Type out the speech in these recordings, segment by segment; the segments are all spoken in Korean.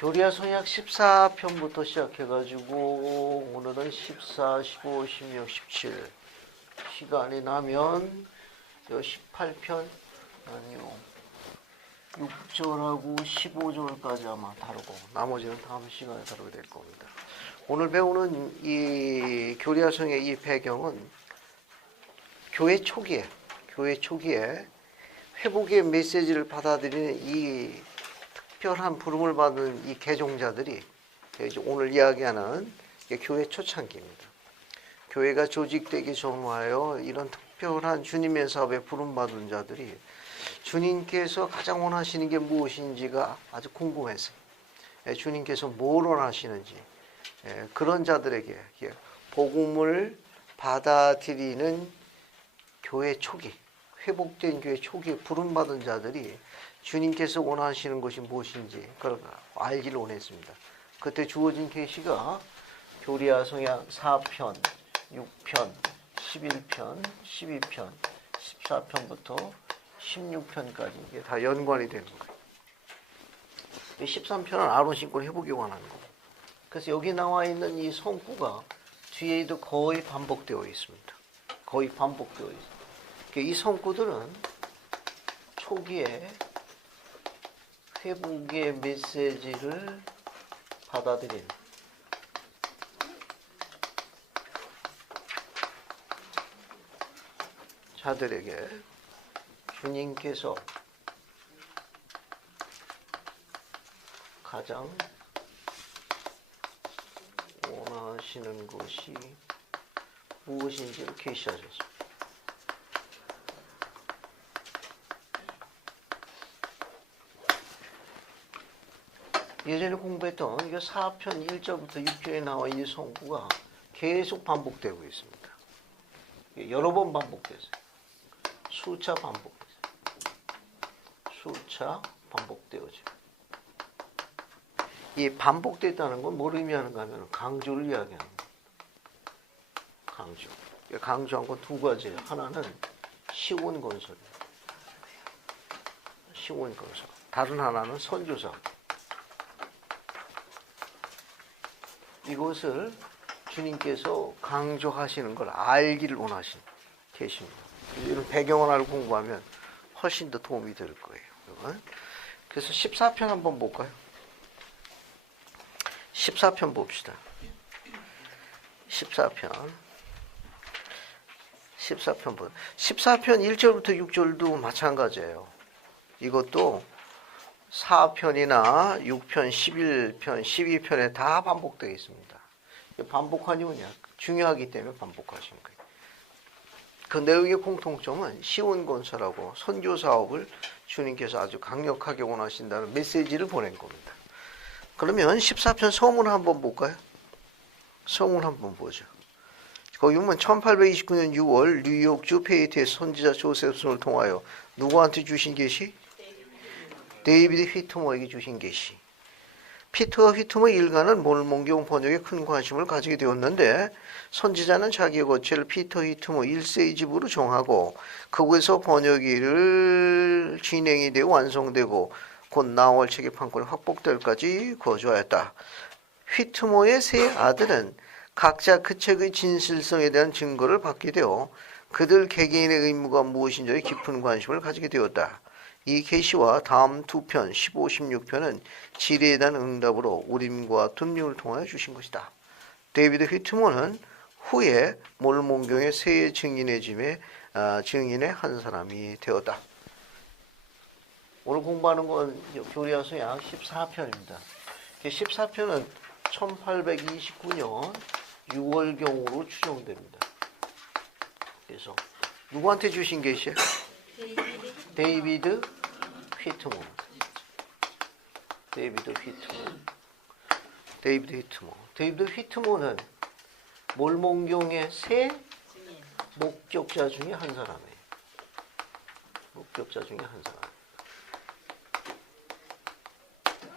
교리야 성약 14편부터 시작해가지고 오늘은 14, 15, 16, 17 시간이 나면 18편 아니요 6절하고 15절까지 아마 다루고 나머지는 다음 시간에 다루게 될 겁니다. 오늘 배우는 이 교리야 성의 이 배경은 교회 초기에 회복의 메시지를 받아들이는 이 특별한 부름을 받은 이 개종자들이 오늘 이야기하는 교회 초창기입니다. 교회가 조직되기 전후하여 이런 특별한 주님의 사업에 부름받은 자들이 주님께서 가장 원하시는 게 무엇인지가 아주 궁금했어요. 주님께서 뭘 원하시는지 그런 자들에게 복음을 받아들이는 교회 초기, 회복된 교회 초기에 부름받은 자들이 주님께서 원하시는 것이 무엇인지 그걸 알기를 원했습니다. 그때 주어진 계시가 교리야 성약 4편, 6편, 11편, 12편, 14편부터 16편까지 이게 다 연관이 되는 거예요. 13편은 아론 신권 회복에 관한 거고. 그래서 여기 나와 있는 이 성구가 뒤에도 거의 반복되어 있습니다. 거의 반복되어 있습니다. 이 성구들은 초기에 회복의 메시지를 받아들인 자들에게 주님께서 가장 원하시는 것이 무엇인지를 계시하셨습니다. 예전에 공부했던 이게 4편 1절부터 6절에 나와 이 성구가 계속 반복되고 있습니다. 여러 번 반복됐어요. 수차 반복됐어요. 수차 반복되어져요. 이 반복됐다는 건 뭘 의미하는가 하면 강조를 이야기하는 겁니다. 강조. 강조한 건 두 가지예요. 하나는 시온 건설입니다. 시온 건설. 다른 하나는 선교사. 이것을 주님께서 강조하시는 걸 알기를 원하신 계십니다. 이런 배경을 알고 공부하면 훨씬 더 도움이 될 거예요. 그래서 14편 한번 볼까요? 14편 봅시다. 14편 보세요. 14편 1절부터 6절도 마찬가지예요. 이것도 4편이나 6편, 11편, 12편에 다 반복되어 있습니다. 반복한 이유는 중요하기 때문에 반복하신 거예요. 그 내용의 공통점은 시온 건설하고 선교 사업을 주님께서 아주 강력하게 원하신다는 메시지를 보낸 겁니다. 그러면 14편 서문 한번 볼까요? 서문 한번 보죠. 거기 보면 1829년 6월 뉴욕주 페이트의 선지자 조셉슨을 통하여 누구한테 주신 계시? 데이비드 휘트머에게 주신 계시. 피터 휘트머 일가는 몰몬경 번역에 큰 관심을 가지게 되었는데 선지자는 자기의 거취를 피터 휘트머 1세의 집으로 정하고 그곳에서 번역일을 진행이 되어 완성되고 곧 나월 책입판권이 확보될까지 거주하였다. 휘트머의 세 아들은 각자 그 책의 진실성에 대한 증거를 받게 되어 그들 개개인의 의무가 무엇인지에 깊은 관심을 가지게 되었다. 이 계시와 다음 두 편, 15, 16편은 지리에 대한 응답으로 우림과 둠림을 통하여 주신 것이다. 데이비드 휘트머는 후에 몰몬경의 새 증인의 집에 증인의 한 사람이 되었다. 오늘 공부하는 건 교리야 성약 14편입니다. 14편은 1829년 6월경으로 추정됩니다. 그래서 누구한테 주신 계시예요? 데이비드 휘트머. 데이비드 휘트머는 몰몬경의 새 목격자 중에 한 사람이에요.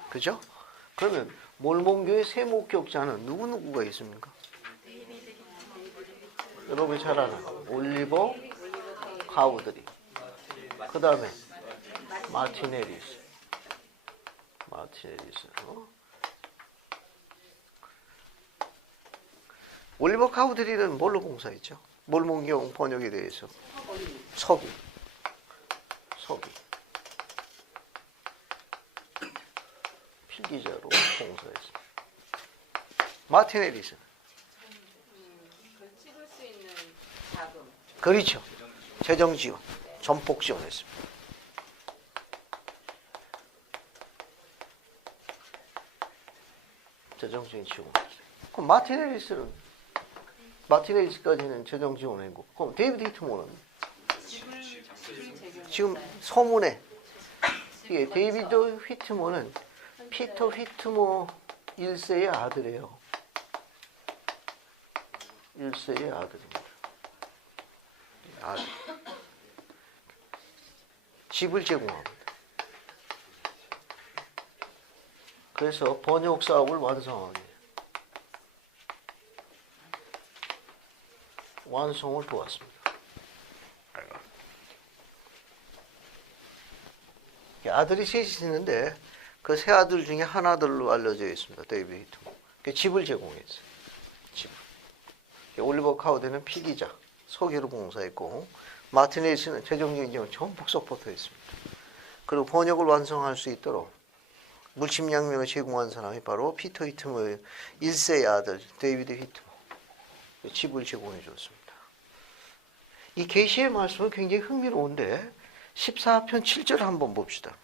그죠? 그러면 몰몬교의 새 목격자는 누구가 있습니까? 여러분이 잘 아는 올리버 카우드리. 그 다음에 마틴 해리스. 올리버 카우드리는 뭘로 봉사했죠? 몰몬경 번역에 대해서 서기. 필기자로 봉사했습니다. 마틴 해리슨. 찍을 수 있는 자금. 그렇죠. 재정 지원, 전폭 지원했습니다. 재정적인 지원. 그럼 마틴 해리스까지는 재정 지원했고, 그럼 데이비드 히트모는 지금 서문에 예, 데이비드 휘트모는 피터 휘트모 1세의 아들이에요. 1세의 아들입니다. 아들. 집을 제공합니다. 그래서 번역 사업을 완성을 도왔습니다. 아들이 셋이 있는데 그 세 아들 중에 한 아들로 알려져 있습니다. 데이비드 히트모. 집을 제공했어요. 집을. 올리버 카우드는 피기자, 서기로 봉사했고 마틴 해리스는 재정적인 지원 전폭 서포트했습니다. 그리고 번역을 완성할 수 있도록 물심양면을 제공한 사람이 바로 피터 히트모의 1세의 아들 데이비드 히트모. 집을 제공해 줬습니다. 이 계시의 말씀은 굉장히 흥미로운데 14편 7절 한번 봅시다.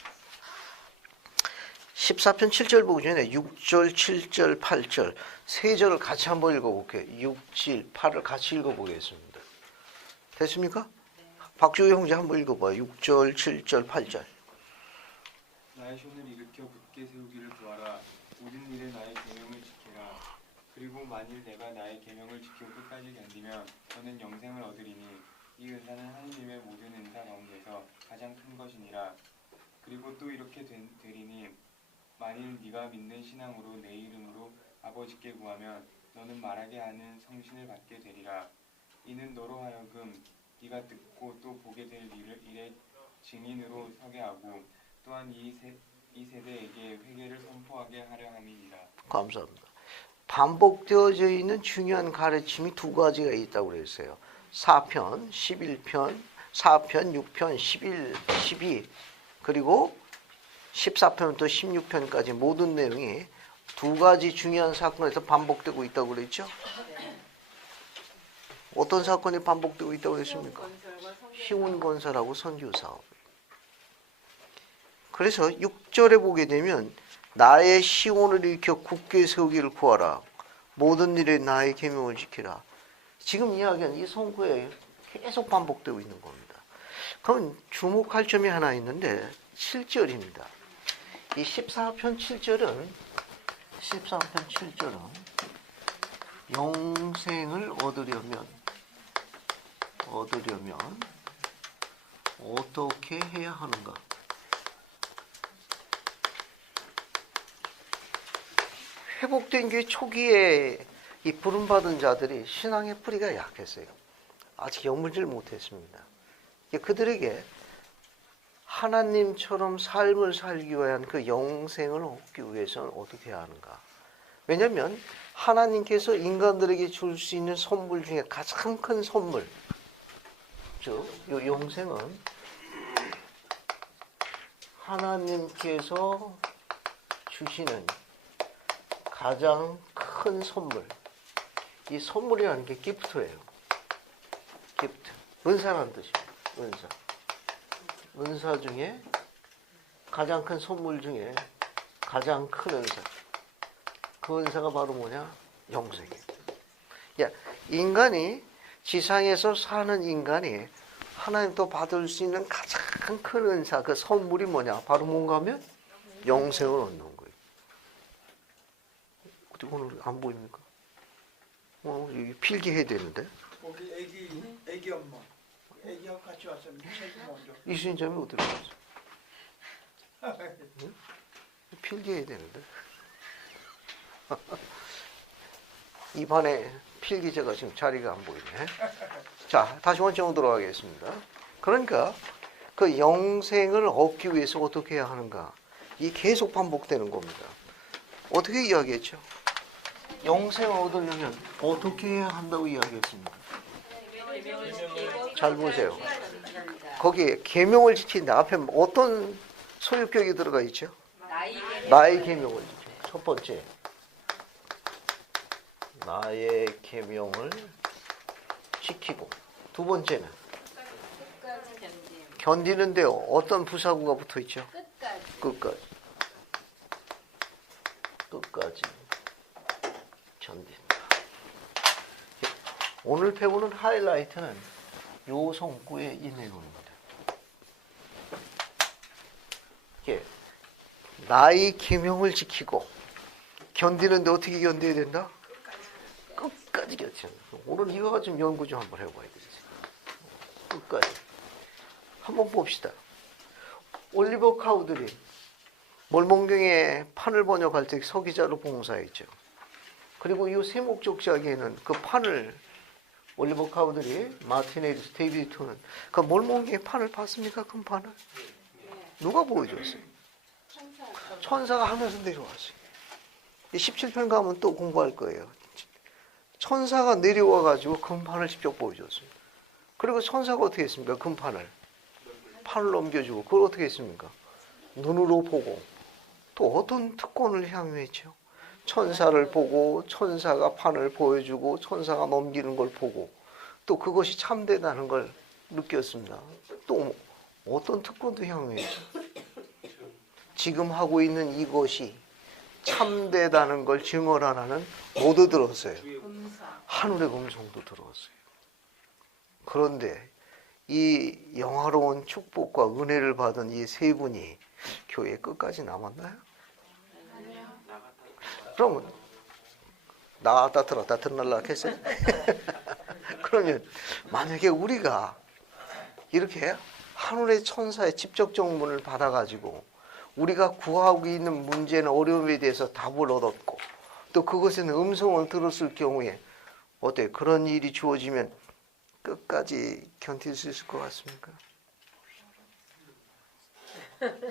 14편 7절 보기 전에 6절, 7절, 8절 세 절을 같이 한번 읽어볼게요. 6, 7, 8을 같이 읽어보겠습니다. 됐습니까? 박주호 형제 한번 읽어봐요. 6절, 7절, 8절. 나의 손을 일으켜 굳게 세우기를 구하라. 모든 일에 나의 계명을 지키라. 그리고 만일 내가 나의 계명을 지키고 끝까지 견디면 너는 영생을 얻으리니 이 은사는 하느님의 모든 은사 가운데서 가장 큰 것이니라. 그리고 또 이렇게 되리니 만일 네가 믿는 신앙으로 내 이름으로 아버지께 구하면 너는 말하게 하는 성신을 받게 되리라. 이는 너로 하여금 네가 듣고 또 보게 될 일의 증인으로 서게 하고 또한 이 세대에게 회개를 선포하게 하려 함이니라. 감사합니다. 반복되어져 있는 중요한 가르침이 두 가지가 있다고 그랬어요. 4편, 11편, 4편, 6편, 11, 12 그리고 14편부터 16편까지 모든 내용이 두 가지 중요한 사건에서 반복되고 있다고 그랬죠? 어떤 사건이 반복되고 있다고 그랬습니까? 시온건설하고 선교사업. 그래서 6절에 보게 되면 나의 시온을 일으켜 굳게 세우기를 구하라. 모든 일에 나의 계명을 지키라. 지금 이야기한 이 선구에 계속 반복되고 있는 겁니다. 그럼 주목할 점이 하나 있는데 7절입니다. 이 14편 7절은 영생을 얻으려면 어떻게 해야 하는가? 회복된 게 초기에 이 부름받은 자들이 신앙의 뿌리가 약했어요. 아직 영물질 못했습니다. 그들에게 하나님처럼 삶을 살기 위한 그 영생을 얻기 위해서는 어떻게 해야 하는가? 왜냐하면 하나님께서 인간들에게 줄 수 있는 선물 중에 가장 큰 선물, 즉 이 영생은 하나님께서 주시는 가장 큰 선물. 이 선물이라는 게 기프트예요. 기프트. 은사라는 뜻이에요. 은사 중에 가장 큰 선물 중에 가장 큰 은사. 그 은사가 바로 뭐냐? 영생이에요. 인간이 지상에서 사는 인간이 하나님도 받을 수 있는 가장 큰 은사, 그 선물이 뭐냐? 바로 뭔가 하면 영생을 얻는 거예요. 어떻게 오늘 안 보입니까? 오늘 필기해야 되는데. 거기 애기 엄마. 애기하고 같이 왔으면 책임 먼저. 이순점이 어디로 갔어? 응? 필기해야 되는데. 이반에 필기자가 지금 자리가 안 보이네. 자, 다시 원점으로 돌아가겠습니다. 그러니까 그 영생을 얻기 위해서 어떻게 해야 하는가? 이 계속 반복되는 겁니다. 어떻게 이야기했죠? 영생을 얻으려면 어떻게 해야 한다고 이야기했습니다. 잘 보세요. 거기에 계명을 지킨다. 앞에 어떤 소유격이 들어가 있죠? 나의 계명을 지켜. 첫 번째, 나의 계명을 지키고. 두 번째는 끝까지 견딤. 견디는데요. 어떤 부사구가 붙어 있죠? 끝까지. 끝까지 견딘다. 오늘 배우는 하이라이트는 요 성구의 이 내용입니다. 이게 나의 계명을 지키고 견디는데 어떻게 견뎌야 된다? 끝까지 견뎌야 된다. 오늘 이거 좀 연구 좀 한번 해봐야 되겠어요. 끝까지. 한번 봅시다. 올리버 카우들이 몰몬경의 판을 번역할 때 서기자로 봉사했죠. 그리고 이 세목적자기에는 그 판을 올리버 카우들이 마틴 에리스, 데이비드 투는 그 몰몬경의 판을 봤습니까? 그 판을 누가 보여줬어요? 천사가 하면서 내려왔어요. 17편 가면 또 공부할 거예요. 천사가 내려와 가지고 금판을 직접 보여줬어요. 그리고 천사가 어떻게 했습니까? 금판을 판을 넘겨주고 그걸 어떻게 했습니까? 눈으로 보고 또 어떤 특권을 향유했죠? 천사를 보고 천사가 판을 보여주고 천사가 넘기는 걸 보고 또 그것이 참되다는 걸 느꼈습니다. 또 어떤 특권도 향유했죠? 지금 하고 있는 이것이 참되다는 걸 증언하라는 모두 들었어요. 하늘의 음성도 들었어요. 그런데 이 영화로운 축복과 은혜를 받은 이 세 분이 교회 끝까지 남았나요? 그러면 나갔다 들었다 들날라 했어요? 그러면 만약에 우리가 이렇게 하늘의 천사의 직접 정문을 받아가지고 우리가 구하고 있는 문제나 어려움에 대해서 답을 얻었고 또 그것에는 음성을 들었을 경우에 어때? 그런 일이 주어지면 끝까지 견딜 수 있을 것 같습니까?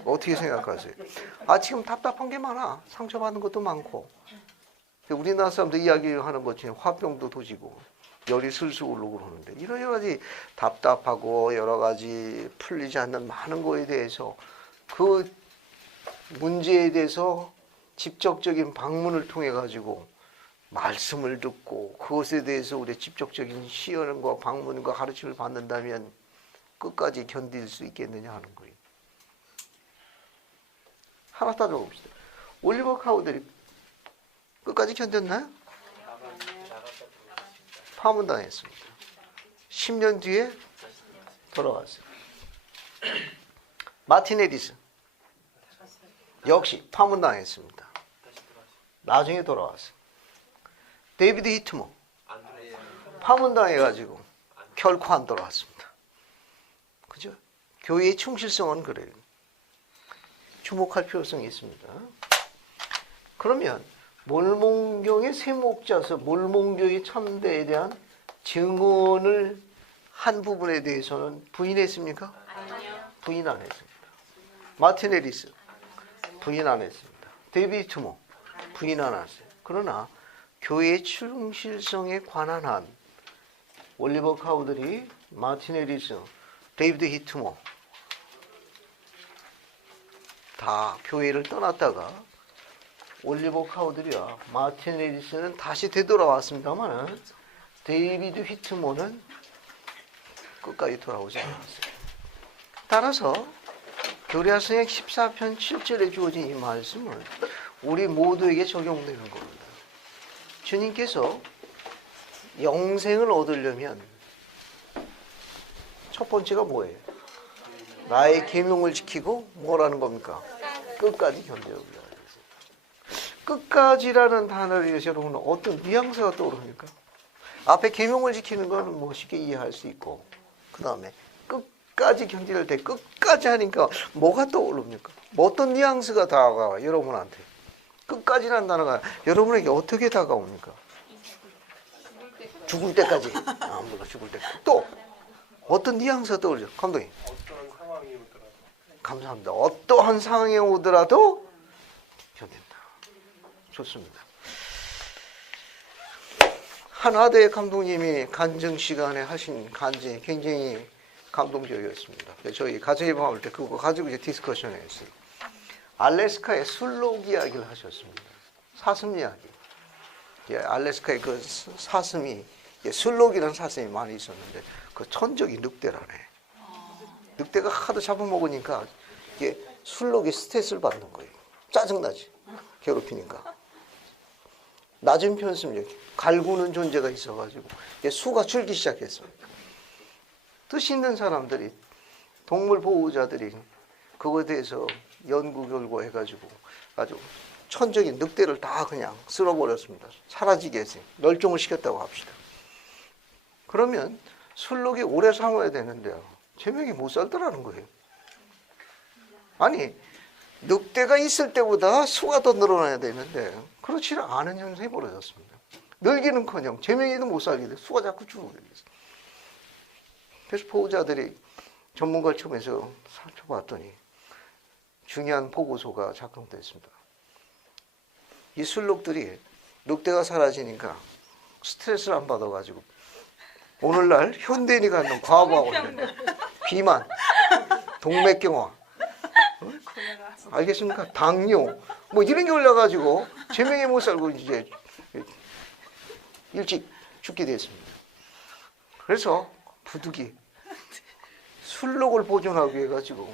어떻게 생각하세요? 지금 답답한 게 많아. 상처받는 것도 많고. 우리나라 사람들 이야기하는 것 중에 화병도 도지고 열이 슬슬 오르고 그러는데 이런 여러 가지 답답하고 여러 가지 풀리지 않는 많은 거에 대해서 그 문제에 대해서 직접적인 방문을 통해 가지고 말씀을 듣고 그것에 대해서 우리의 직접적인 시연과 방문과 가르침을 받는다면 끝까지 견딜 수 있겠느냐 하는 거예요. 하나 따져봅시다. 올리버 카우들이 끝까지 견뎠나요? 파문당했습니다. 10년 뒤에 돌아왔어요. 마틴 에디슨 역시 파문당했습니다. 나중에 돌아왔어요. 데이비드 히트모 파문당해가지고 결코 안 돌아왔습니다. 그죠? 교회의 충실성은 그래요. 주목할 필요성이 있습니다. 그러면 몰몬경의 세목자서, 몰몬경의 참대에 대한 증언을 한 부분에 대해서는 부인했습니까? 아니요. 부인 안 했습니다. 마틴 에리스 부인 안 했습니다. 데이비드 투모 부인 안 했어요. 그러나 교회의 충실성에 관한 한 올리버 카우들이 마틴 에리스, 데이비드 히트모 다 교회를 떠났다가 올리버 카우들이와 마틴 에리스는 다시 되돌아왔습니다만 데이비드 히트모는 끝까지 돌아오지 않았어요. 따라서 교리학성역 14편 7절에 주어진 이 말씀은 우리 모두에게 적용되는 겁니다. 주님께서 영생을 얻으려면 첫 번째가 뭐예요? 나의 계명을 지키고 뭐라는 겁니까? 끝까지 견뎌야 끝까지라는 단어를 위해서 여러분은 어떤 뉘앙스가 떠오릅니까? 앞에 계명을 지키는 건 뭐 쉽게 이해할 수 있고 그 다음에 끝까지 견딜 때 끝까지 하니까 뭐가 떠오릅니까? 뭐 어떤 뉘앙스가 다가와요 여러분한테? 끝까지라는 단어가 여러분에게 어떻게 다가옵니까? 죽을 때까지. 물론 죽을 때까지. 또 어떤 뉘앙스가 떠오르죠? 감독님. 어떠한 상황이 오더라도. 감사합니다. 어떠한 상황이 오더라도 견딘다. 좋습니다. 한화대 감독님이 간증 시간에 하신 간증이 굉장히 감동적이었습니다. 저희 가정의 방 올 때 그거 가지고 이제 디스커션을 했어요. 알래스카의 술록 이야기를 하셨습니다. 사슴 이야기. 예, 알래스카의 그 사슴이, 예, 술록이라는 사슴이 많이 있었는데 그 천적이 늑대라네. 늑대가 하도 잡아먹으니까 이게 술록이 스트레스를 받는 거예요. 짜증나지. 괴롭히니까. 낮은 편습력, 갈구는 존재가 있어가지고 수가 줄기 시작했습니다. 뜻 있는 사람들이, 동물 보호자들이 그거에 대해서 연구 결과 해가지고 아주 천적인 늑대를 다 그냥 쓸어버렸습니다. 사라지게 했어요. 멸종을 시켰다고 합시다. 그러면 술록이 오래 살아야 되는데요. 제명이 못 살더라는 거예요. 아니, 늑대가 있을 때보다 수가 더 늘어나야 되는데 그렇지 않은 현상이 벌어졌습니다. 늘기는커녕 제명이도 못 살게 돼. 수가 자꾸 줄어들고 있어요. 그래서 보호자들이 전문가를 초면서 살펴봤더니 중요한 보고서가 작성됐습니다. 이 술록들이 늑대가 사라지니까 스트레스를 안 받아가지고 오늘날 현대인이 갖는 과부하고 비만, 동맥경화, 알겠습니까? 당뇨, 뭐 이런 게 올라가지고 제명에 못 살고 이제 일찍 죽게 됐습니다. 그래서 부득이 술록을 보존하기 위해 가지고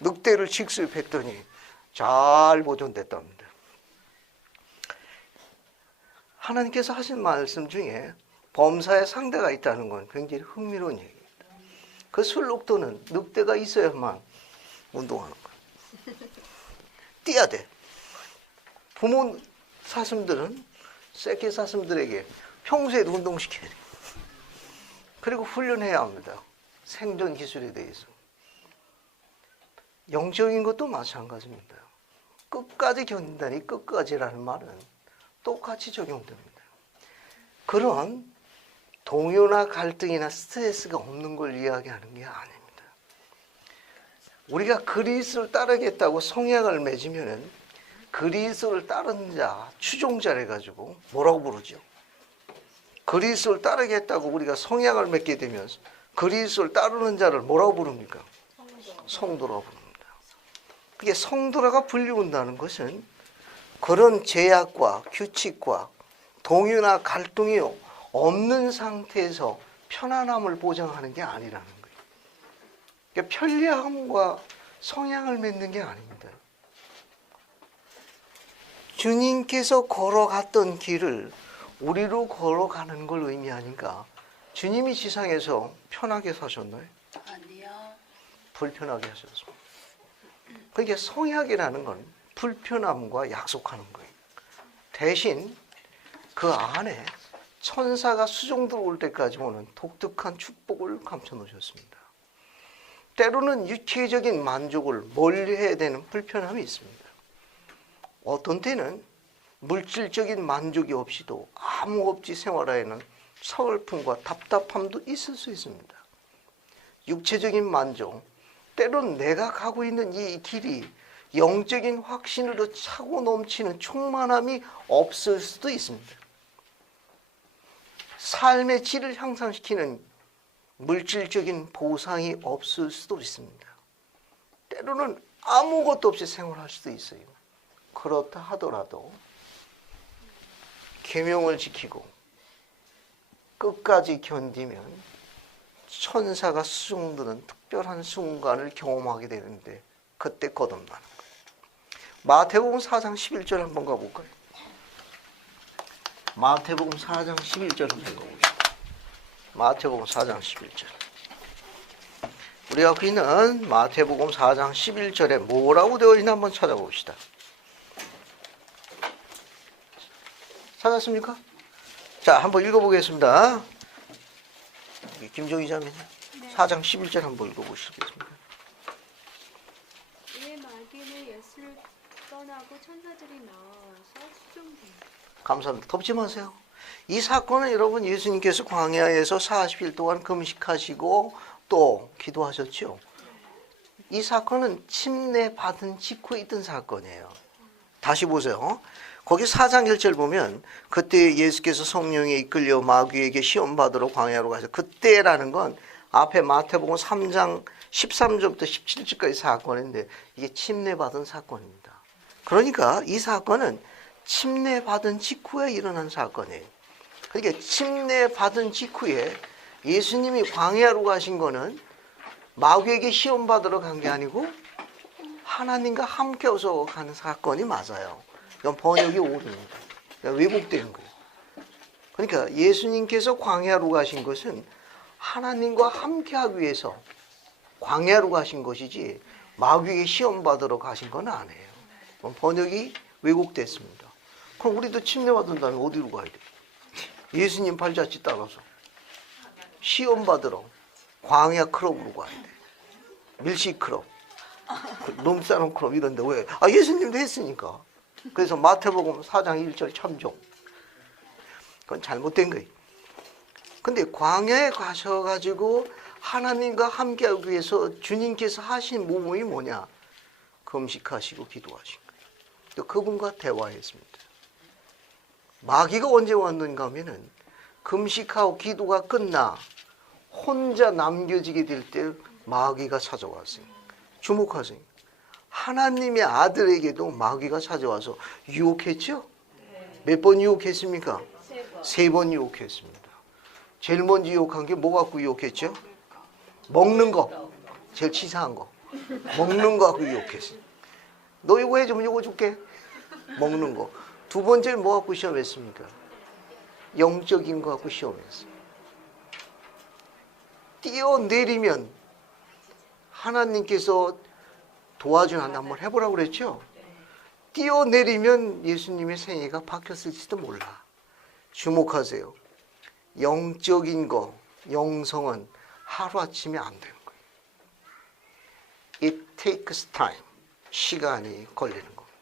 늑대를 직수입했더니 잘 보존됐답니다. 하나님께서 하신 말씀 중에 범사에 상대가 있다는 건 굉장히 흥미로운 얘기입니다. 그 술록도는 늑대가 있어야만 운동하는 거예요. 뛰어야 돼. 부모 사슴들은 새끼 사슴들에게 평소에도 운동시켜야 돼요. 그리고 훈련해야 합니다. 생존 기술에 대해서. 영적인 것도 마찬가지입니다. 끝까지 견딘다니 끝까지라는 말은 똑같이 적용됩니다. 그런 동요나 갈등이나 스트레스가 없는 걸 이야기하는 게 아닙니다. 우리가 그리스도를 따르겠다고 성약을 맺으면은 그리스도를 따르는 자, 추종자를 해가지고 뭐라고 부르죠? 그리스도를 따르겠다고 우리가 성약을 맺게 되면 그리스도를 따르는 자를 뭐라고 부릅니까? 성도라고 부릅니다. 그게 성도라가 불리운다는 것은 그런 제약과 규칙과 동요나 갈등이 없는 상태에서 편안함을 보장하는 게 아니라는 거예요. 그러니까 편리함과 성향을 맺는 게 아닙니다. 주님께서 걸어갔던 길을 우리로 걸어가는 걸 의미하니까 주님이 지상에서 편하게 사셨나요? 아니요. 불편하게 하셨습니다. 그러니까 성약이라는 건 불편함과 약속하는 거예요. 대신 그 안에 천사가 수종 들어올 때까지 오는 독특한 축복을 감춰 놓으셨습니다. 때로는 육체적인 만족을 멀리해야 되는 불편함이 있습니다. 어떤 때는 물질적인 만족이 없이도 아무 없이 생활하에는 서글픔과 답답함도 있을 수 있습니다. 육체적인 만족, 때론 내가 가고 있는 이 길이 영적인 확신으로 차고 넘치는 충만함이 없을 수도 있습니다. 삶의 질을 향상시키는 물질적인 보상이 없을 수도 있습니다. 때로는 아무것도 없이 생활할 수도 있어요. 그렇다 하더라도 계명을 지키고 끝까지 견디면 천사가 수종드는 특별한 순간을 경험하게 되는데 그때 거듭나는 거예요. 마태복음 4장 11절 한번 가볼까요? 마태복음 4장 11절 한번 가봅시다. 마태복음 4장 11절. 우리가 갖고 있는 마태복음 4장 11절에 뭐라고 되어 있나 한번 찾아봅시다. 찾았습니까? 자, 한번 읽어보겠습니다. 김종희 자매님, 네. 4장 11절 한번 읽어보시겠습니까? 이에 마귀는 예수를 떠나고 천사들이 나와서 수종됩니다. 감사합니다. 덮지 마세요. 이 사건은 여러분 예수님께서 광야에서 40일 동안 금식하시고 또 기도하셨죠. 이 사건은 침례 받은 직후에 있던 사건이에요. 다시 보세요. 거기 4장 1절 보면 그때 예수께서 성령에 이끌려 마귀에게 시험 받으러 광야로 가서 그때라는 건 앞에 마태복음 3장 13절부터 17절까지 사건인데 이게 침례받은 사건입니다. 그러니까 이 사건은 침례받은 직후에 일어난 사건이에요. 그러니까 침례받은 직후에 예수님이 광야로 가신 거는 마귀에게 시험 받으러 간 게 아니고 하나님과 함께서 가는 사건이 맞아요. 이건 번역이 오류입니다. 그러니까 왜곡된 거예요. 그러니까 예수님께서 광야로 가신 것은 하나님과 함께하기 위해서 광야로 가신 것이지 마귀에게 시험 받으러 가신 건 아니에요. 번역이 왜곡됐습니다. 그럼 우리도 침례받는다면 어디로 가야 돼? 예수님 발자취 따라서 시험 받으러 광야 클럽으로 가야 돼. 밀식 클럽, 놈싸는 클럽 이런데 왜? 아 예수님도 했으니까. 그래서 마태복음 4장 1절 참종. 그건 잘못된 거예요. 근데 광야에 가셔가지고 하나님과 함께하기 위해서 주님께서 하신 모범이 뭐냐? 금식하시고 기도하신 거예요. 또 그분과 대화했습니다. 마귀가 언제 왔는가 하면은 금식하고 기도가 끝나 혼자 남겨지게 될 때 마귀가 찾아왔어요. 주목하세요. 하나님의 아들에게도 마귀가 찾아와서 유혹했죠? 몇 번 유혹했습니까? 3번 유혹했습니다. 제일 먼저 유혹한 게 뭐 갖고 유혹했죠? 먹는 거. 제일 치사한 거. 먹는 거 갖고 유혹했어요. 너 이거 해주면 이거 줄게. 먹는 거. 두 번째는 뭐 갖고 시험했습니까? 영적인 거 갖고 시험했어요. 뛰어내리면 하나님께서 도와주는 한번 해보라고 그랬죠? 뛰어내리면 예수님의 생애가 바뀌었을지도 몰라. 주목하세요. 영적인 거, 영성은 하루아침에 안 되는 거예요. It takes time. 시간이 걸리는 겁니다.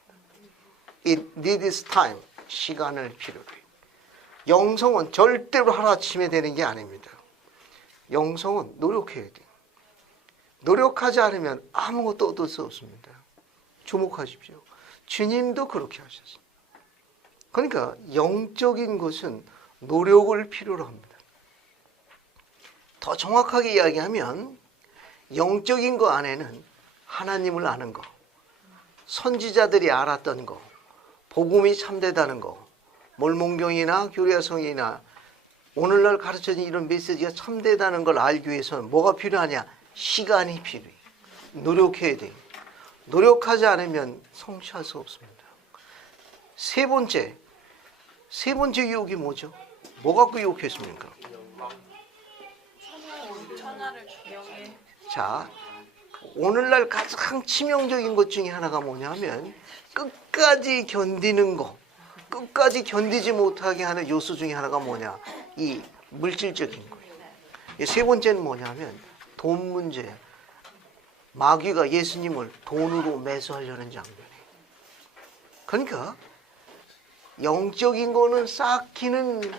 It needs time. 시간을 필요로 해요. 영성은 절대로 하루아침에 되는 게 아닙니다. 영성은 노력해야 돼요. 노력하지 않으면 아무것도 얻을 수 없습니다. 주목하십시오. 주님도 그렇게 하셨어요. 그러니까 영적인 것은 노력을 필요로 합니다. 더 정확하게 이야기하면 영적인 거 안에는 하나님을 아는 거, 선지자들이 알았던 거, 복음이 참되다는 거, 몰몬경이나 교리화성이나 오늘날 가르쳐진 이런 메시지가 참되다는 걸 알기 위해서는 뭐가 필요하냐? 시간이 필요해. 노력해야 돼. 노력하지 않으면 성취할 수 없습니다. 세 번째 유혹이 뭐죠? 뭐 갖고 유혹했습니까? 천하를 명예. 자, 오늘날 가장 치명적인 것 중에 하나가 뭐냐면 끝까지 견디는 거, 끝까지 견디지 못하게 하는 요소 중에 하나가 뭐냐? 이 물질적인 거예요. 세 번째는 뭐냐면 돈 문제예요. 마귀가 예수님을 돈으로 매수하려는 장면이에요. 그러니까 영적인 거는 쌓기는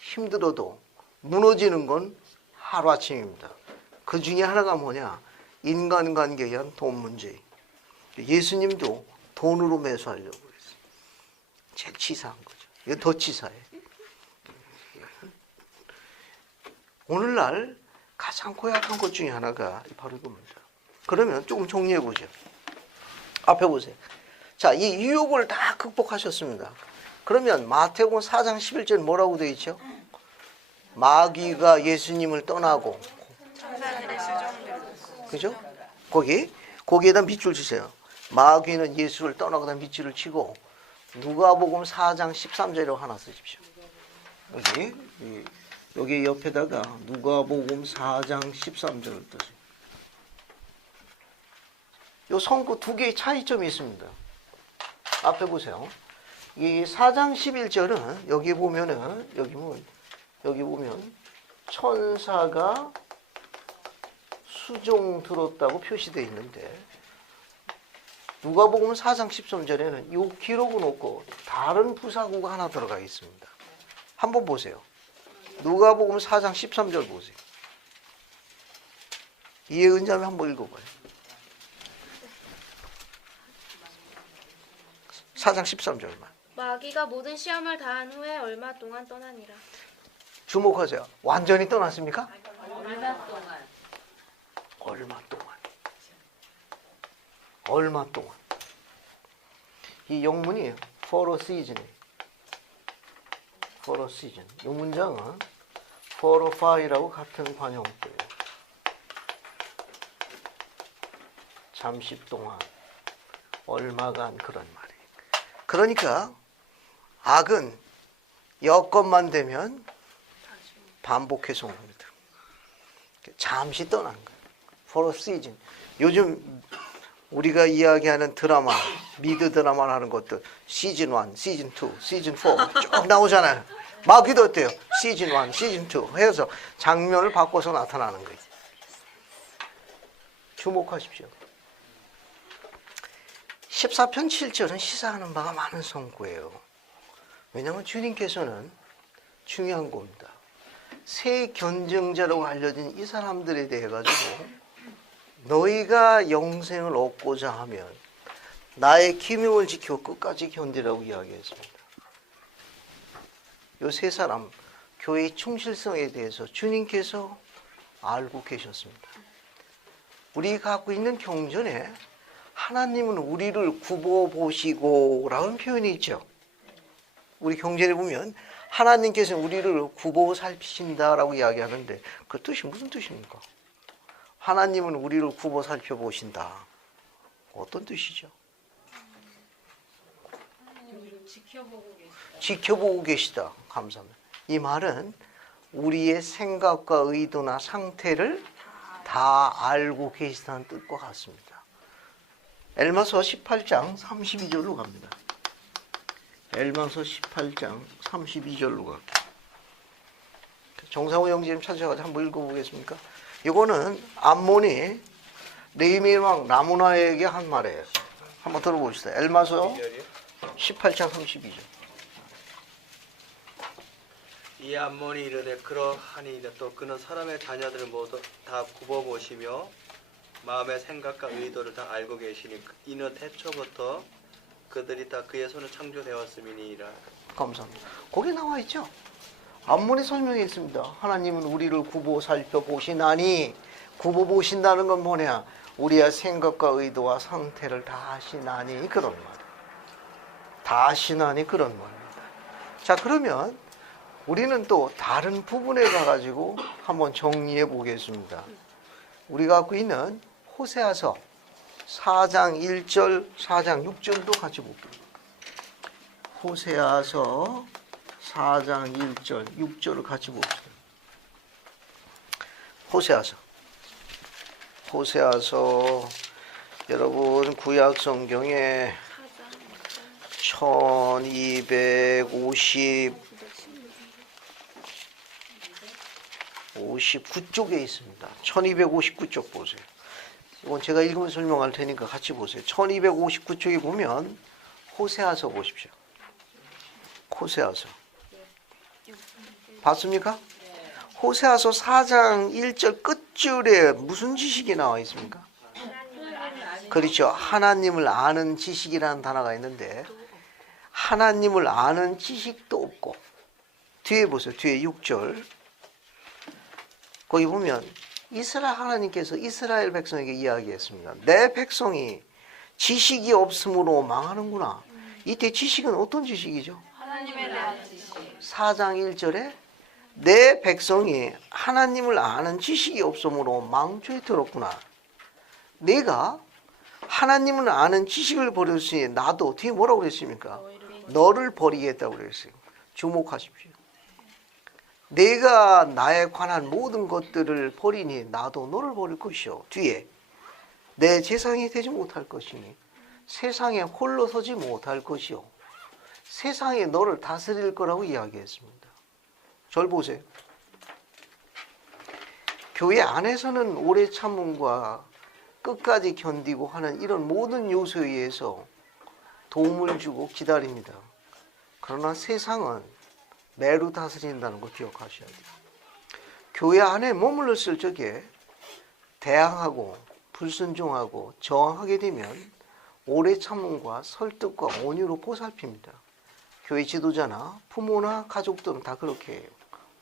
힘들어도 무너지는 건 하루아침입니다. 그 중에 하나가 뭐냐? 인간관계에 의한 돈 문제. 예수님도 돈으로 매수하려고 했어요. 제일 치사한 거죠. 이거 더 치사해. 오늘날 가장 고약한 것 중에 하나가 바로 이겁니다. 그러면 조금 정리해 보죠. 앞에 보세요. 자, 이 유혹을 다 극복하셨습니다. 그러면 마태복음 4장 11절 뭐라고 되어 있죠? 마귀가 예수님을 떠나고, 그죠? 거기에다 밑줄 치세요. 마귀는 예수를 떠나고다 밑줄을 치고 누가복음 4장 13절로 하나 쓰십시오. 여기 옆에다가 누가복음 4장 13절을 뜨세요. 이 성구 두 개의 차이점이 있습니다. 앞에 보세요. 이 4장 11절은 여기 보면 천사가 수종 들었다고 표시되어 있는데 누가복음 4장 13절에는 이 기록은 없고 다른 부사구가 하나 들어가 있습니다. 한번 보세요. 누가복음 4장 13절 보세요. 이해은자면 한번 읽어봐요. 4장 13절만. 마귀가 모든 시험을 다한 후에 얼마 동안 떠나니라. 주목하세요. 완전히 떠났습니까? 얼마 동안 얼마 동안. 얼마 동안. 이 영문이 for a season이에요. for a season. 이 문장은 for a while하고 같은 관용구예요. 잠시 동안, 얼마간 그런 말이에요. 그러니까 악은 여건만 되면 반복해서 옵니다. 잠시 떠난 거예요. for a season. 요즘 우리가 이야기하는 드라마, 미드 드라마를 하는 것도 시즌 1, 시즌 2, 시즌 4 쭉 나오잖아요. 마귀도 어때요? 시즌 1, 시즌 2 해서 장면을 바꿔서 나타나는 거예요. 주목하십시오. 14편 7절은 시사하는 바가 많은 성구예요. 왜냐하면 주님께서는 중요한 겁니다. 새 견증자라고 알려진 이 사람들에 대해 가지고 너희가 영생을 얻고자 하면 나의 계명을 지켜 끝까지 견디라고 이야기했습니다. 이 세 사람 교회의 충실성에 대해서 주님께서 알고 계셨습니다. 우리가 갖고 있는 경전에 하나님은 우리를 굽어보시고 라는 표현이 있죠. 우리 경전에 보면 하나님께서는 우리를 굽어 살피신다라고 이야기하는데 그 뜻이 무슨 뜻입니까? 하나님은 우리를 굽어 살펴보신다. 어떤 뜻이죠? 우리를 지켜보고 계시다. 지켜보고 계시다. 감사합니다. 이 말은 우리의 생각과 의도나 상태를 다 알고 계시다는 뜻과 같습니다. 엘마서 18장 32절로 갑니다. 엘마서 18장 32절로 갈게요. 정상호 형제님 찾아가서 한번 읽어보겠습니까? 이거는 암몬이 느헤미야 왕 라모나에게 한 말이에요. 한번 들어봅시다. 엘마서 18장 32절. 이 암몬이 이르되 그러하니 또 그는 사람의 자녀들을 모두 다 굽어보시며 마음의 생각과 의도를 다 알고 계시니 이는 태초부터 그들이 다 그의 손에 창조되었음이니라. 감사합니다. 거기 나와 있죠. 암몬이 설명해 있습니다. 하나님은 우리를 굽어 살펴보시나니, 굽어 보신다는 건 뭐냐? 우리의 생각과 의도와 상태를 다 아시나니 그런 말. 다 아시나니 그런 말입니다. 자, 그러면 우리는 또 다른 부분에 가가지고 한번 정리해 보겠습니다. 우리가 갖고 있는 호세아서 4장 1절, 4장 6절도 같이 볼게요. 호세아서 4장 1절, 6절을 같이 봅시다. 호세아서 여러분 구약 성경에 1259쪽에 있습니다. 1259쪽 보세요. 이건 제가 읽으면서 설명할 테니까 같이 보세요. 1259쪽에 보면 호세아서 보십시오. 호세아서. 봤습니까? 호세아서 4장 1절 끝줄에 무슨 지식이 나와 있습니까? 그렇죠. 하나님을 아는 지식이라는 단어가 있는데 하나님을 아는 지식도 없고 뒤에 보세요. 뒤에 6절. 거기 보면 이스라엘 하나님께서 이스라엘 백성에게 이야기했습니다. 내 백성이 지식이 없으므로 망하는구나. 이때 지식은 어떤 지식이죠? 하나님에 대한 지식. 4장 1절에 내 백성이 하나님을 아는 지식이 없으므로 망조에 들었구나. 내가 하나님을 아는 지식을 버렸으니 나도 뒤에 뭐라고 그랬습니까? 너를 버리겠다고 그랬어요. 주목하십시오. 내가 나에 관한 모든 것들을 버리니 나도 너를 버릴 것이요. 뒤에 내 재상이 되지 못할 것이니 세상에 홀로 서지 못할 것이요. 세상에 너를 다스릴 거라고 이야기했습니다. 절 보세요. 교회 안에서는 오래 참음과 끝까지 견디고 하는 이런 모든 요소에 의해서 도움을 주고 기다립니다. 그러나 세상은 매로 다스린다는 걸 기억하셔야 돼요. 교회 안에 머물렀을 적에 대항하고 불순종하고 저항하게 되면 오래 참음과 설득과 온유로 보살핍니다. 교회 지도자나 부모나 가족들은 다 그렇게 해요.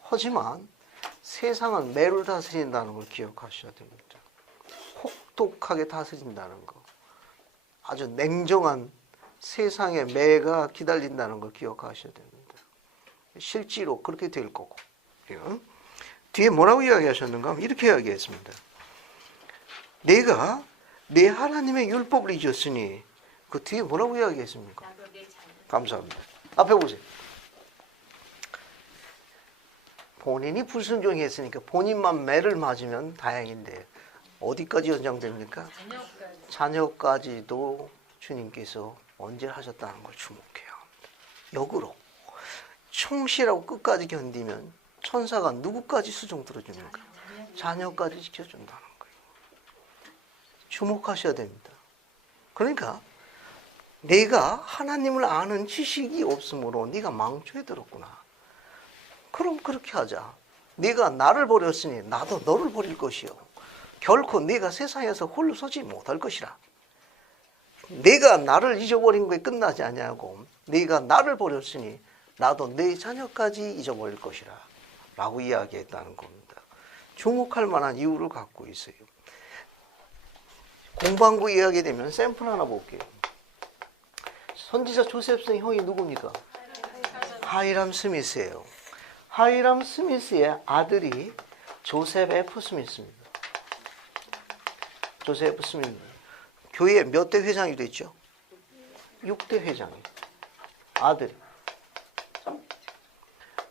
하지만 세상은 매를 다스린다는 걸 기억하셔야 됩니다. 혹독하게 다스린다는 거. 아주 냉정한 세상의 매가 기다린다는 걸 기억하셔야 됩니다. 실제로 그렇게 될 거고. 뒤에 뭐라고 이야기하셨는가 하면 이렇게 이야기했습니다. 내가 내 하나님의 율법을 잊었으니 그 뒤에 뭐라고 이야기했습니까? 감사합니다. 앞에 보세요. 본인이 불순종했으니까 본인만 매를 맞으면 다행인데 어디까지 연장됩니까? 자녀까지도 주님께서 언제하셨다는 걸 주목해야 합니다. 역으로 충실하고 끝까지 견디면 천사가 누구까지 수종 들어줍니까? 자녀까지 지켜준다는 거예요. 주목하셔야 됩니다. 그러니까 내가 하나님을 아는 지식이 없으므로 네가 망초에 들었구나. 그럼 그렇게 하자. 네가 나를 버렸으니 나도 너를 버릴 것이요. 결코 네가 세상에서 홀로 서지 못할 것이라. 네가 나를 잊어버린 거에 끝나지 아니하고 네가 나를 버렸으니 나도 네 자녀까지 잊어버릴 것이라 라고 이야기했다는 겁니다. 주목할 만한 이유를 갖고 있어요. 공방구 이야기되면 샘플 하나 볼게요. 선지자 조셉슨 형이 누굽니까? 하이람 스미스예요. 하이람 스미스의 아들이 조셉 F. 스미스입니다. 조셉 F. 스미스. 교회 몇 대 회장이 됐죠? 6대 회장이. 아들.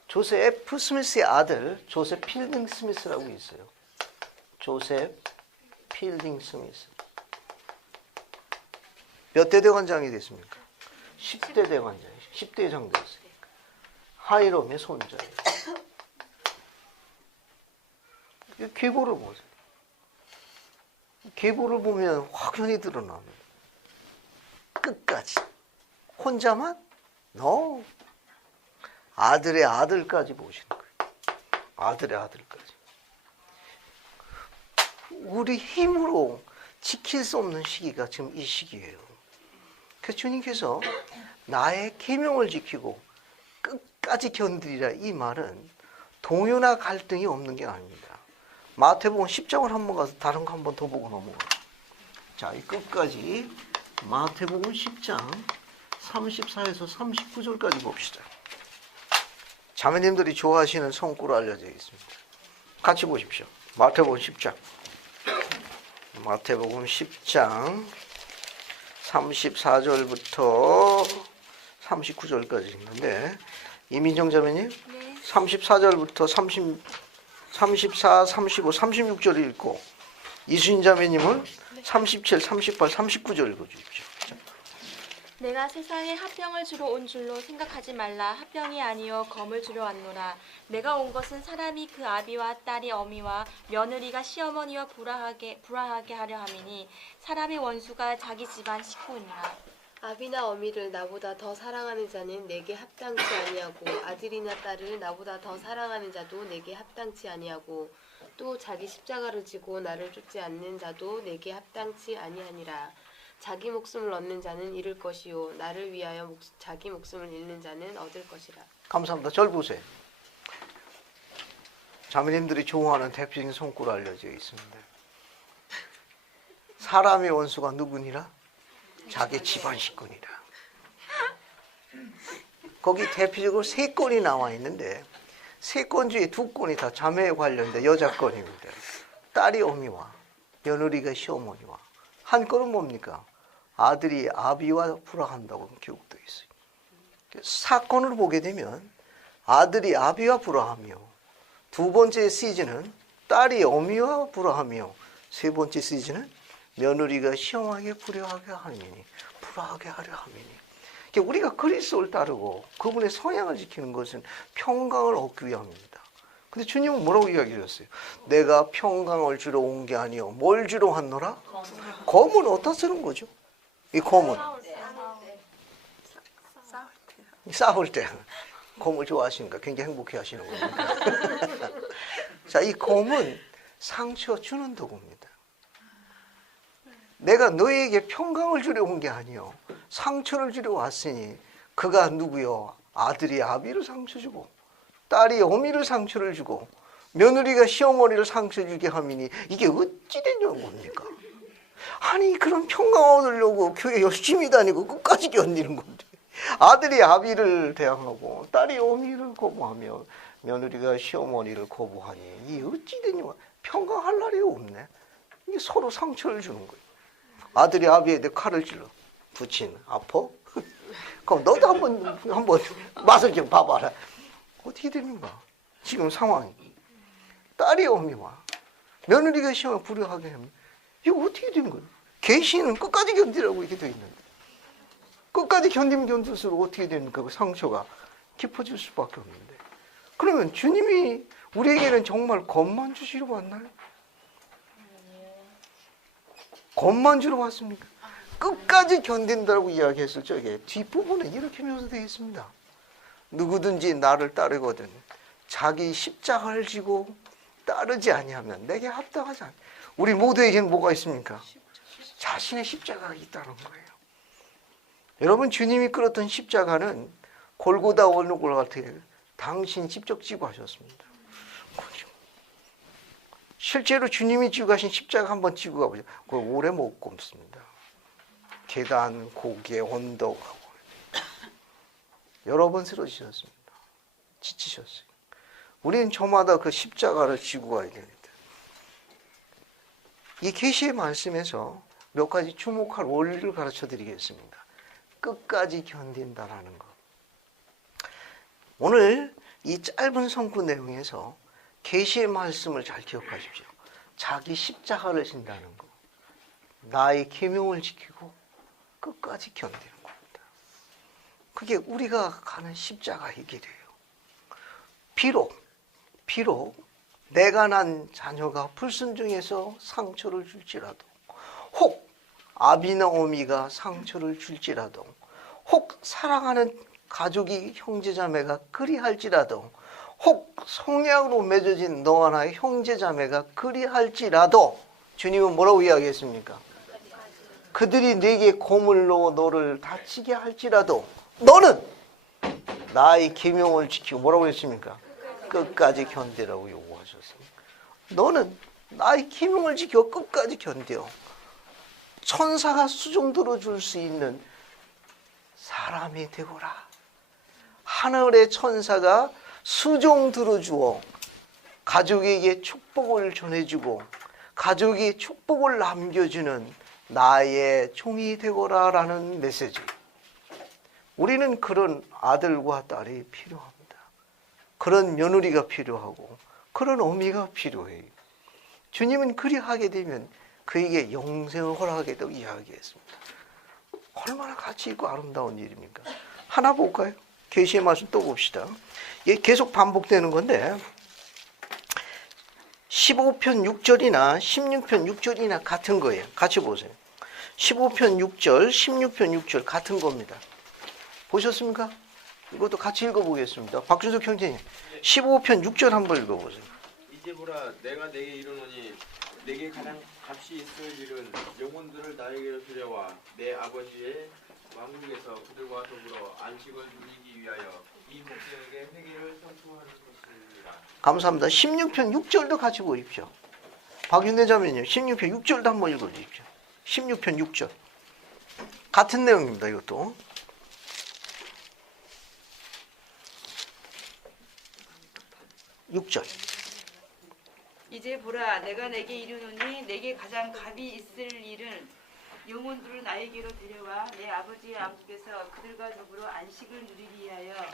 조셉 F. 스미스의 아들 조셉 필딩 스미스라고 있어요. 조셉 필딩 스미스. 몇 대 대관장이 됐습니까? 10대 대관장. 10대 회장 됐어요. 하이럼의 손자예요. 계보를 보세요. 계보를 보면 확연히 드러납니다. 끝까지. 혼자만? No. 아들의 아들까지 보시는 거예요. 아들의 아들까지. 우리 힘으로 지킬 수 없는 시기가 지금 이 시기예요. 그래서 주님께서 나의 계명을 지키고 끝까지 견디리라 이 말은 동요나 갈등이 없는 게 아닙니다. 마태복음 10장을 한번 가서 다른 거 한번 더 보고 넘어가요. 자, 이 끝까지 마태복음 10장 34에서 39절까지 봅시다. 자매님들이 좋아하시는 성구로 알려져 있습니다. 같이 보십시오. 마태복음 10장. 마태복음 10장 34절부터 39절까지 있는데 이민정 자매님 네. 34절부터 34, 35, 36절 읽고 이수인 자매님은 37, 38, 39절 읽어주십시오. 내가 세상에 합병을 주러 온 줄로 생각하지 말라. 합병이 아니요 검을 주러 왔노라. 내가 온 것은 사람이 그 아비와 딸이 어미와 며느리가 시어머니와 불화하게 하려 함이니 사람의 원수가 자기 집안 식구니라. 아비나 어미를 나보다 더 사랑하는 자는 내게 합당치 아니하고 아들이나 딸을 나보다 더 사랑하는 자도 내게 합당치 아니하고 또 자기 십자가를 지고 나를 쫓지 않는 자도 내게 합당치 아니하니라. 자기 목숨을 얻는 자는 잃을 것이요 나를 위하여 자기 목숨을 잃는 자는 얻을 것이라. 감사합니다. 절 보세요. 자매님들이 좋아하는 대표적인 성구로 알려져 있습니다. 사람의 원수가 누구니라? 자기 집안 식구니라. 거기 대표적으로 3건이 나와 있는데 3건 중에 2건이 다 자매에 관련된 여자 건입니다. 딸이 어미와 며느리가 시어머니와 한 건은 뭡니까? 아들이 아비와 불화한다고 기록되어 있어요. 사건을 보게 되면 아들이 아비와 불화하며 두 번째 시즌은 딸이 어미와 불화하며 세 번째 시즌은 며느리가 시험하게 불효하게 하느니 불화하게 하려 함이니. 우리가 그리스도를 따르고 그분의 성향을 지키는 것은 평강을 얻기 위함입니다. 근데 주님은 뭐라고 이야기하셨어요? 내가 평강을 주러 온 게 아니요 뭘 주러 왔노라? 검은 어디다 쓰는 거죠? 이 검은 싸울 때 검을 좋아하시니까 굉장히 행복해 하시는 겁니다. 자, 이 검은 상처 주는 도구입니다. 내가 너에게 평강을 주려 온 게 아니요 상처를 주려 왔으니 그가 누구요? 아들이 아비를 상처 주고 딸이 어미를 상처를 주고 며느리가 시어머니를 상처 주게 하면이 이게 어찌 되냐는 겁니까? 아니 그런 평강 얻으려고 교회 열심히 다니고 끝까지 견디는 건데 아들이 아비를 대항하고 딸이 어미를 거부하며 며느리가 시어머니를 거부하니 이게 어찌 되냐? 평강할 날이 없네. 이게 서로 상처를 주는 거예요. 아들이 아비에게 칼을 찔러 부친 아파? 그럼 너도 한번 맛을 좀 봐봐라. 어떻게 됩니까? 지금 상황이 딸이 어미와 며느리가 시험을 불효하게 하면 이거 어떻게 된 거예요? 계시는 끝까지 견디라고 이렇게 돼 있는데 끝까지 견디면 견딜수록 어떻게 됩니까? 그 상처가 깊어질 수밖에 없는데 그러면 주님이 우리에게는 정말 겁만 주시러 왔나요? 겁만 주러 왔습니까? 끝까지 견딘다고 이야기했을 적에 뒷부분에 이렇게 묘사되어 있습니다. 누구든지 나를 따르거든 자기 십자가를 지고 따르지 아니하면 내게 합당하지 않아. 우리 모두에게는 뭐가 있습니까? 자신의 십자가가 있다는 거예요. 여러분 주님이 끌었던 십자가는 골고다 원로골 같은 당신 직접 지고 하셨습니다. 실제로 주님이 지고 가신 십자가 한번 지고 가보죠. 그걸 오래 못 꼽습니다. 계단, 고개, 언덕하고 여러 번 쓰러지셨습니다. 지치셨어요. 우리는 저마다 그 십자가를 지고 가야 됩니다. 이 계시의 말씀에서 몇 가지 주목할 원리를 가르쳐 드리겠습니다. 끝까지 견딘다라는 것. 오늘 이 짧은 성구 내용에서 계시의 말씀을 잘 기억하십시오. 자기 십자가를 진다는 것. 나의 계명을 지키고 끝까지 견디는 겁니다. 그게 우리가 가는 십자가의 길이에요. 비록 내가 난 자녀가 불순종해서 상처를 줄지라도 혹 아비나 어미가 상처를 줄지라도 혹 사랑하는 가족이 형제자매가 그리할지라도 혹 성약으로 맺어진 너와 나의 형제자매가 그리할지라도 주님은 뭐라고 이야기했습니까? 그들이 내게 고물로 너를 다치게 할지라도 너는 나의 계명을 지키고 뭐라고 했습니까? 끝까지 견디라고 요구하셨습니다. 너는 나의 계명을 지켜 끝까지 견뎌. 천사가 수종 들어줄 수 있는 사람이 되거라. 하늘의 천사가 수종 들어주어 가족에게 축복을 전해주고 가족이 축복을 남겨주는 나의 종이 되거라라는 메시지. 우리는 그런 아들과 딸이 필요합니다. 그런 며느리가 필요하고 그런 어미가 필요해요. 주님은 그리하게 되면 그에게 영생을 허락하겠다고 이야기했습니다. 얼마나 가치 있고 아름다운 일입니까? 하나 볼까요? 계시의 말씀 또 봅시다. 이게 계속 반복되는 건데 15편 6절이나 16편 6절이나 같은 거예요. 같이 보세요. 15편 6절, 16편 6절 같은 겁니다. 보셨습니까? 이것도 같이 읽어보겠습니다. 박준석 형제님 15편 6절 한번 읽어보세요. 이제 보라 내가 내게 이르노니 내게 가장 값이 있을 일은 영혼들을 나에게로 데려와 내 아버지의 왕국에서 그들과 더불어 안식을 누리기 위하여 이 백성에게 회개를 선포하는 것이니라. 감사합니다. 16편 6절도 같이 보십시오. 박윤대 자매님 16편 6절도 한번 읽어주십시오. 16편 6절 같은 내용입니다. 이것도 6절 이제 보라 내가 내게 이르노니 내게 가장 값이 있을 일은 영혼들을 나에게로 데려와 내 아버지의 왕국에서 그들과 더불어 안식을 누리기 위하여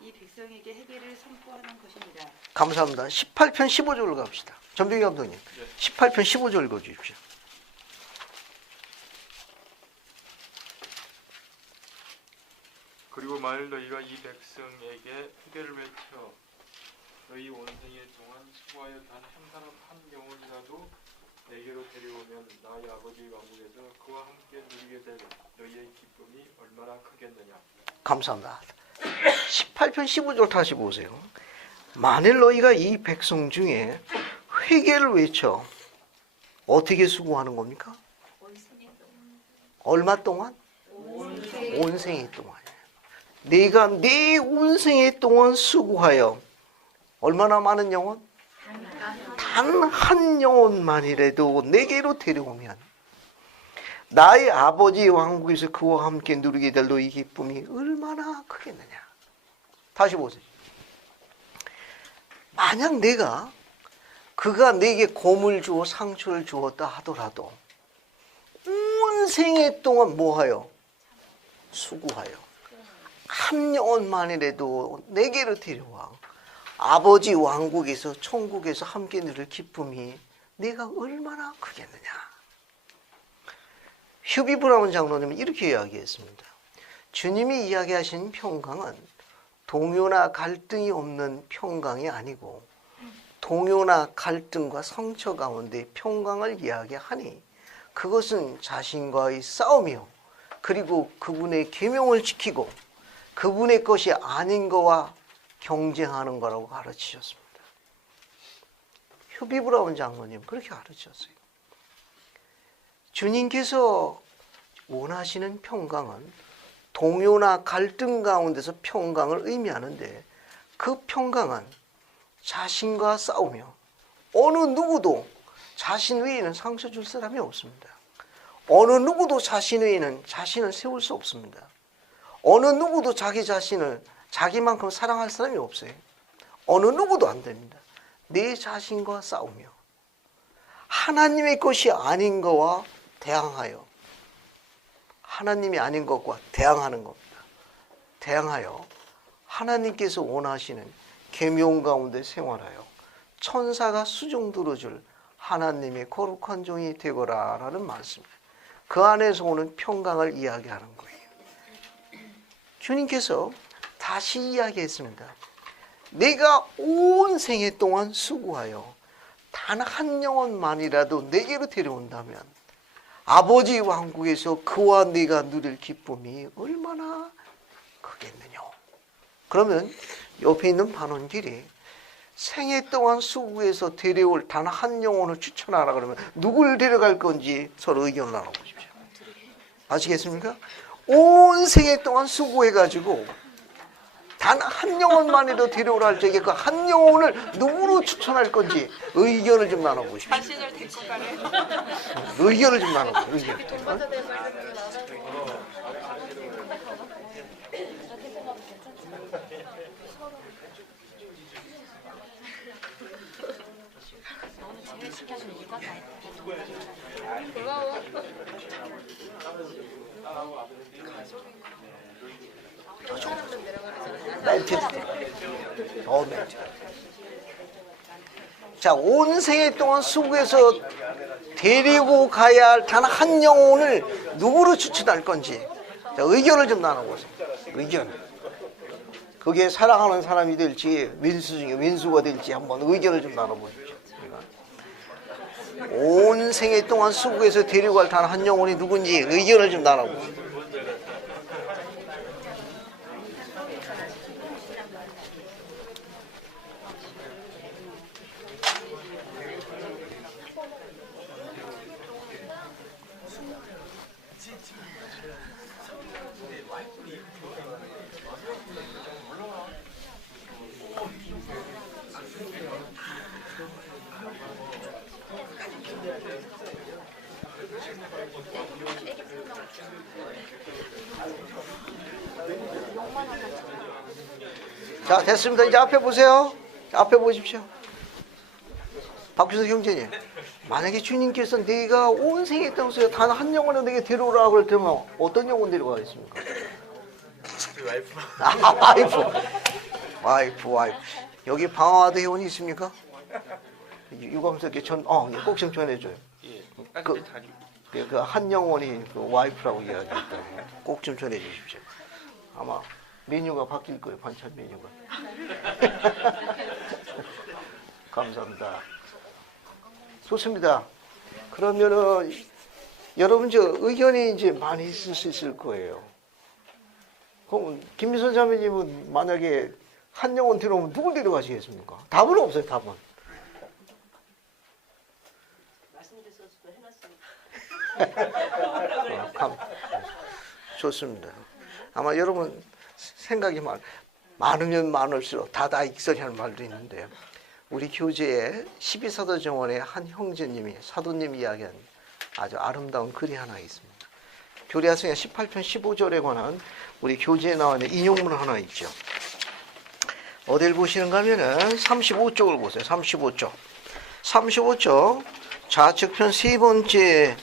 이 백성에게 회개를 선포하는 것입니다. 감사합니다. 18편 15절로 갑시다. 전병희 감독님 18편 15절 읽어주십시오. 그리고 만일 너희가 이 백성에게 회개를 외쳐 너희 원생의 동안 수고하여 단 한 사람 한 영혼이라도 내게로 데려오면 나의 아버지 왕국에서 그와 함께 누리게 될 너희의 기쁨이 얼마나 크겠느냐. 감사합니다. 18편 15절 다시 보세요. 만일 너희가 이 백성 중에 회개를 외쳐 어떻게 수고하는 겁니까? 얼마 동안? 온생이 동안. 내가 내 운생애 동안 수고하여 얼마나 많은 영혼? 단 한 영혼만이라도 내게로 데려오면 나의 아버지의 왕국에서 그와 함께 누리게 될 너희 기쁨이 얼마나 크겠느냐. 다시 보세요. 만약 그가 내게 고물 주어 상처를 주었다 하더라도 온 생애 동안 뭐하여? 수고하여 한 영혼만이라도 내게로 데려와 아버지 왕국에서 천국에서 함께 누릴 기쁨이 내가 얼마나 크겠느냐. 휴비 브라운 장로님은 이렇게 이야기했습니다. 주님이 이야기하신 평강은 동요나 갈등이 없는 평강이 아니고 동요나 갈등과 상처 가운데 평강을 이야기하니 그것은 자신과의 싸움이요 그리고 그분의 계명을 지키고 그분의 것이 아닌 거와 경쟁하는 거라고 가르치셨습니다. 휴비 브라운 장로님 그렇게 가르치셨어요. 주님께서 원하시는 평강은 동요나 갈등 가운데서 평강을 의미하는데 그 평강은 자신과 싸우며 어느 누구도 자신 위에는 상처 줄 사람이 없습니다. 어느 누구도 자신 위에는 자신을 세울 수 없습니다. 어느 누구도 자기 자신을 자기만큼 사랑할 사람이 없어요. 어느 누구도 안 됩니다. 내 자신과 싸우며 하나님의 것이 아닌 것과 대항하여 하나님이 아닌 것과 대항하는 겁니다. 대항하여 하나님께서 원하시는 계명 가운데 생활하여 천사가 수종 들어줄 하나님의 거룩한 종이 되거라 라는 말씀입니다. 그 안에서 오는 평강을 이야기하는 거예요. 주님께서 다시 이야기했습니다. 내가 온 생애 동안 수고하여 단 한 영혼만이라도 내게로 데려온다면 아버지 왕국에서 그와 네가 누릴 기쁨이 얼마나 크겠느냐. 그러면 옆에 있는 반원길이 생애 동안 수고해서 데려올 단 한 영혼을 추천하라 그러면 누굴 데려갈 건지 서로 의견을 나눠보십시오. 아시겠습니까? 온 생애 동안 수고해가지고 단 한 영혼만이라도 데려오라 할 적에 그 한 영혼을 누구로 추천할 건지 의견을 좀 나눠보십시오. 자신을 데리고 가래. 의견을 좀 나눠보십시오. 자, 온 생애 동안 수고해서 데리고 가야 할 단 한 영혼을 누구로 추천할 건지 자, 의견을 좀 나눠보세요. 의견. 그게 사랑하는 사람이 될지 왼수 중에 왼수가 될지 한번 의견을 좀 나눠보십시오. 온 생애 동안 수고해서 데리고 갈 단 한 영혼이 누군지 의견을 좀 나눠보십시오. 자, 됐습니다. 이제 앞에 보세요. 앞에 보십시오. 박규석 형제님, 만약에 주님께서 네가 온 생에 땅속에 단 한 영혼을 내게 데려오라고 할 때면 어떤 영혼 데려가겠습니까? 와이프. 여기 방화대 회원이 있습니까? 유감스럽게 꼭 좀 전해줘요. 그 한 영혼이 그 와이프라고 이야기했다. 꼭 좀 전해주십시오. 아마 메뉴가 바뀔 거예요. 반찬 메뉴가. 감사합니다. 좋습니다. 그러면은 여러분 저 의견이 이제 많이 있을 수 있을 거예요. 그럼 김미선 자매님은 만약에 한 영혼 데려오면 누굴 데려가시겠습니까? 답은 없어요. 답은. 좋습니다. 아마 여러분 생각이 많으면 많을수록 다다 익선이라는 말도 있는데요. 우리 교재에 12사도 정원의 한 형제님이 사도님 이야기한 아주 아름다운 글이 하나 있습니다. 교리학성경 18편 15절에 관한 우리 교재에 나와 있는 인용문 하나 있죠. 어딜 보시는가 하면은 35쪽을 보세요. 35쪽 좌측편 세 번째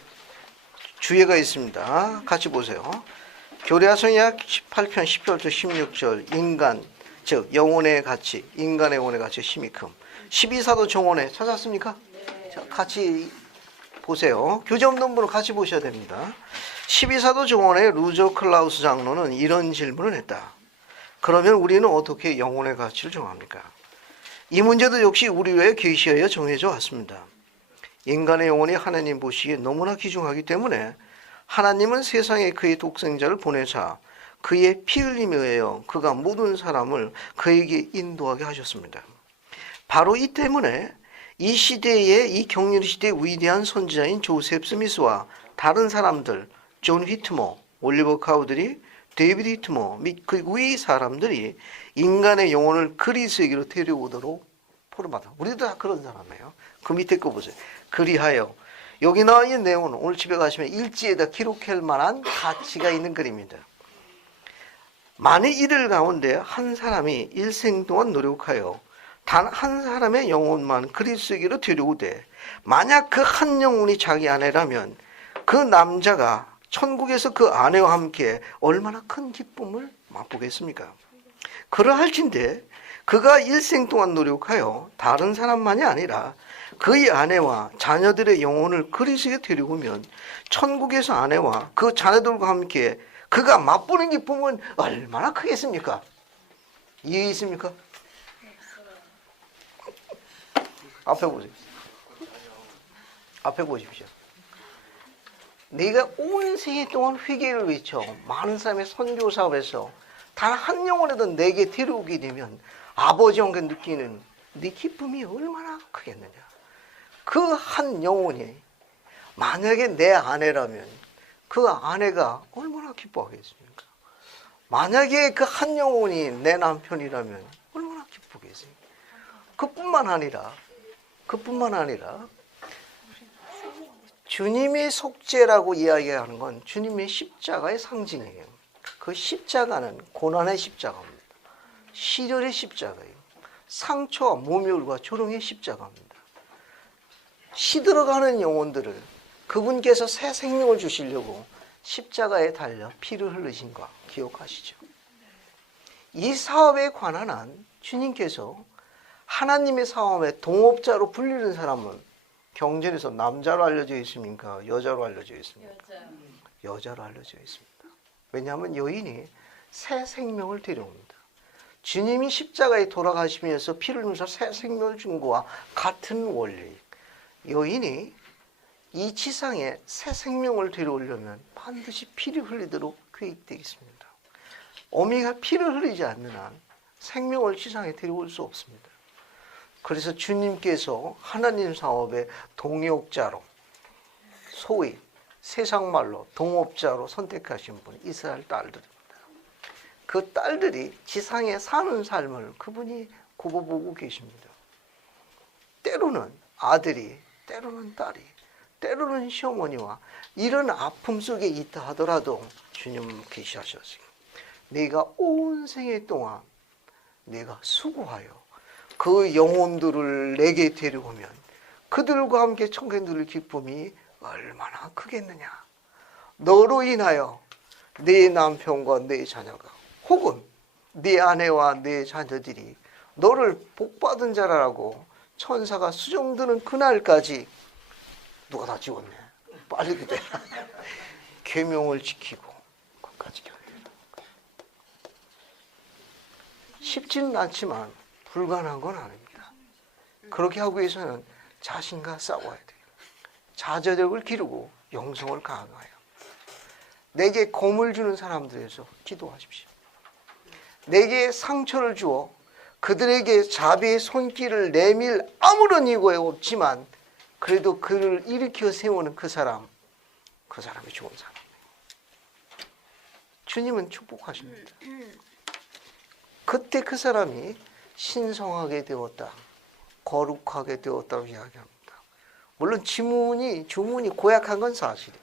주예가 있습니다. 같이 보세요. 교리학성약 18편 10절부터 16절 인간 즉 영혼의 가치 인간의 영혼의 가치 힘이 큼 12사도 정원에 찾았습니까? 네. 자, 같이 보세요. 교재 없는 분은 같이 보셔야 됩니다. 12사도 정원의 루저 클라우스 장로는 이런 질문을 했다. 그러면 우리는 어떻게 영혼의 가치를 정합니까? 이 문제도 역시 우리 외에 계시하여 정해져 왔습니다. 인간의 영혼이 하나님 보시기에 너무나 귀중하기 때문에 하나님은 세상에 그의 독생자를 보내사 그의 피 흘림에 의하여 그가 모든 사람을 그에게 인도하게 하셨습니다. 바로 이 때문에 이 시대의 이 격렬 시대의 위대한 선지자인 조셉 스미스와 다른 사람들 존 휘트머, 올리버 카우드리, 데이비드 휘트머 및 그 위의 사람들이 인간의 영혼을 그리스에게로 데려오도록 포럼하다. 우리도 다 그런 사람이에요. 그 밑에 거 보세요. 그리하여 여기 나와 있는 내용은 오늘 집에 가시면 일지에다 기록할 만한 가치가 있는 글입니다. 만일 이들 가운데 한 사람이 일생 동안 노력하여 단 한 사람의 영혼만 그리스에게로 데려오되 만약 그 한 영혼이 자기 아내라면 그 남자가 천국에서 그 아내와 함께 얼마나 큰 기쁨을 맛보겠습니까? 그러할진대 그가 일생 동안 노력하여 다른 사람만이 아니라 그의 아내와 자녀들의 영혼을 그리스에 데려오면 천국에서 아내와 그 자녀들과 함께 그가 맛보는 기쁨은 얼마나 크겠습니까? 이해 있습니까? 앞에 보세요. 앞에 보십시오. 네가 온 세계 동안 회개를 외쳐 많은 사람의 선교 사업에서 단 한 영혼이라도 내게 데려오게 되면 아버지 형께 느끼는 네 기쁨이 얼마나 크겠느냐. 그 한 영혼이 만약에 내 아내라면 그 아내가 얼마나 기뻐하겠습니까? 만약에 그 한 영혼이 내 남편이라면 얼마나 기쁘겠습니까? 그뿐만 아니라 주님의 속죄라고 이야기하는 건 주님의 십자가의 상징이에요. 그 십자가는 고난의 십자가입니다. 시련의 십자가예요. 상처와 모멸과 조롱의 십자가입니다. 시들어가는 영혼들을 그분께서 새 생명을 주시려고 십자가에 달려 피를 흘리신 거 기억하시죠? 이 사업에 관한 한 주님께서 하나님의 사업의 동업자로 불리는 사람은 경전에서 남자로 알려져 있습니까? 여자로 알려져 있습니까? 여자로 알려져 있습니다. 왜냐하면 여인이 새 생명을 데려옵니다. 주님이 십자가에 돌아가시면서 피를 흘리면서 새 생명을 준 것과 같은 원리. 여인이 이 지상에 새 생명을 데려오려면 반드시 피를 흘리도록 계획되어 있습니다. 어미가 피를 흘리지 않는 한 생명을 지상에 데려올 수 없습니다. 그래서 주님께서 하나님 사업의 동역자로, 소위 세상 말로 동업자로 선택하신 분이 이스라엘 딸들입니다. 그 딸들이 지상에 사는 삶을 그분이 굽어보고 계십니다. 때로는 아들이, 때로는 딸이, 때로는 시어머니와 이런 아픔 속에 있다 하더라도 주님은 계시하셨어요. 내가 온 생애 동안 내가 수고하여 그 영혼들을 내게 데려오면 그들과 함께 천국에 누릴 기쁨이 얼마나 크겠느냐. 너로 인하여 내 남편과 내 자녀가 혹은 네 아내와 내 자녀들이 너를 복받은 자라고 천사가 수종드는 그날까지 누가 다 찍었네. 빨리 그대 계명을 지키고 끝까지 견디라. 쉽지는 않지만 불가능한 건 아닙니다. 그렇게 하기 위해서는 자신과 싸워야 돼요. 자제력을 기르고 영성을 강화해요. 내게 검을 주는 사람들에서 기도하십시오. 내게 상처를 주어 그들에게 자비의 손길을 내밀 아무런 이유가 없지만 그래도 그를 일으켜 세우는 그 사람이 좋은 사람이에요. 주님은 축복하십니다. 그때 그 사람이 신성하게 되었다, 거룩하게 되었다고 이야기합니다. 물론 주문이 고약한 건 사실이에요.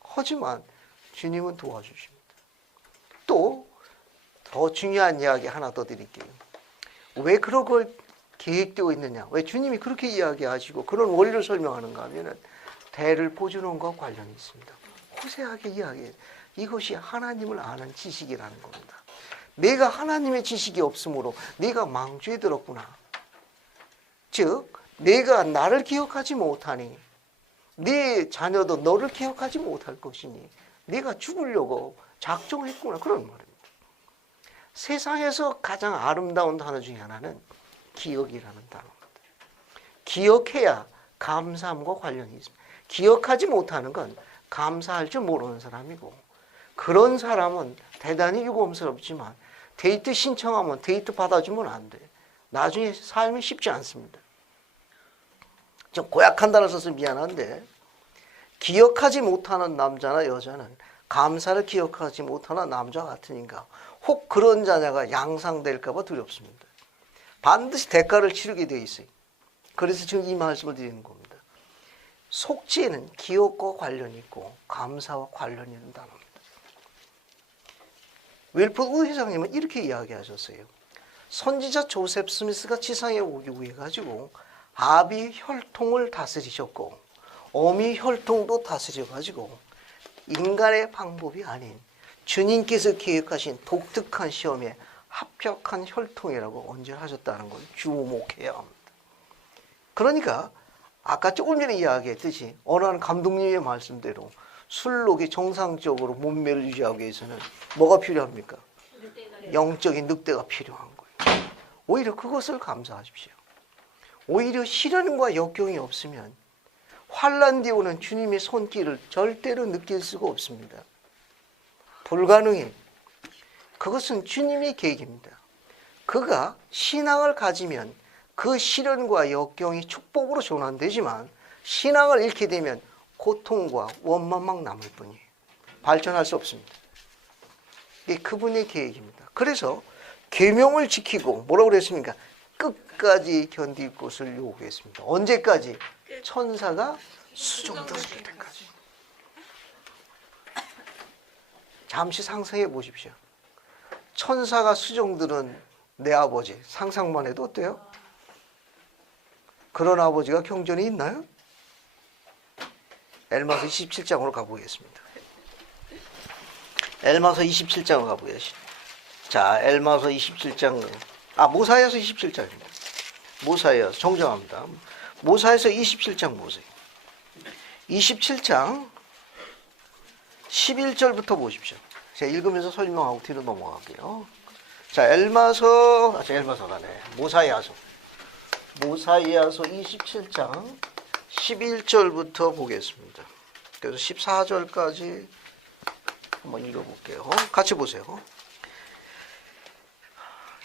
하지만 주님은 도와주십니다. 또 더 중요한 이야기 하나 더 드릴게요. 왜 그런 걸 계획되어 있느냐, 왜 주님이 그렇게 이야기하시고 그런 원리를 설명하는가 하면은 대를 보주는 것과 관련이 있습니다. 호세하게 이야기해요. 이것이 하나님을 아는 지식이라는 겁니다. 내가 하나님의 지식이 없으므로 내가 망주에 들었구나. 즉 내가 나를 기억하지 못하니 네 자녀도 너를 기억하지 못할 것이니 네가 죽으려고 작정했구나, 그런 말입니다. 세상에서 가장 아름다운 단어 중에 하나는 기억이라는 단어입니다. 기억해야 감사함과 관련이 있습니다. 기억하지 못하는 건 감사할 줄 모르는 사람이고, 그런 사람은 대단히 유감스럽지만 데이트 신청하면 데이트 받아주면 안 돼. 나중에 삶이 쉽지 않습니다. 좀 고약한 단어 써서 미안한데, 기억하지 못하는 남자나 여자는 감사를 기억하지 못하는 남자 같으니까 혹 그런 자녀가 양상될까 봐 두렵습니다. 반드시 대가를 치르게 돼 있어요. 그래서 지금 이 말씀을 드리는 겁니다. 속죄는 기억과 관련이 있고 감사와 관련이 있는 단어입니다. 윌포드 회장님은 이렇게 이야기하셨어요. 선지자 조셉 스미스가 지상에 오기 위해 가지고 아비 혈통을 다스리셨고 어미 혈통도 다스려가지고 인간의 방법이 아닌 주님께서 계획하신 독특한 시험에 합격한 혈통이라고 언질하셨다는 걸 주목해야 합니다. 그러니까 아까 조금 전에 이야기했듯이 어느 한 감독님의 말씀대로 술록이 정상적으로 몸매를 유지하기 위해서는 뭐가 필요합니까? 영적인 늑대가 필요한 거예요. 오히려 그것을 감사하십시오. 오히려 시련과 역경이 없으면 환난 뒤에 오는 주님의 손길을 절대로 느낄 수가 없습니다. 불가능해. 그것은 주님의 계획입니다. 그가 신앙을 가지면 그 시련과 역경이 축복으로 전환되지만 신앙을 잃게 되면 고통과 원망만 남을 뿐이에요. 발전할 수 없습니다. 이게 그분의 계획입니다. 그래서 계명을 지키고 뭐라고 그랬습니까? 끝까지 견딜 것을 요구했습니다. 언제까지? 천사가 수종들을 때까지. 잠시 상상해 보십시오. 천사가 수종들은 내 아버지, 상상만 해도 어때요? 그런 아버지가 경전이 있나요? 엘마서 27장으로 가보겠습니다. 엘마서 27장으로 가보겠습니다. 자, 엘마서 27장, 모사야서 27장입니다. 모사야서, 정정합니다. 모사야서 27장 보세요. 27장 11절부터 보십시오. 제가 읽으면서 설명하고 뒤로 넘어갈게요. 자, 엘마서가네. 모사야서 27장 11절부터 보겠습니다. 그래서 14절까지 한번 읽어볼게요. 같이 보세요.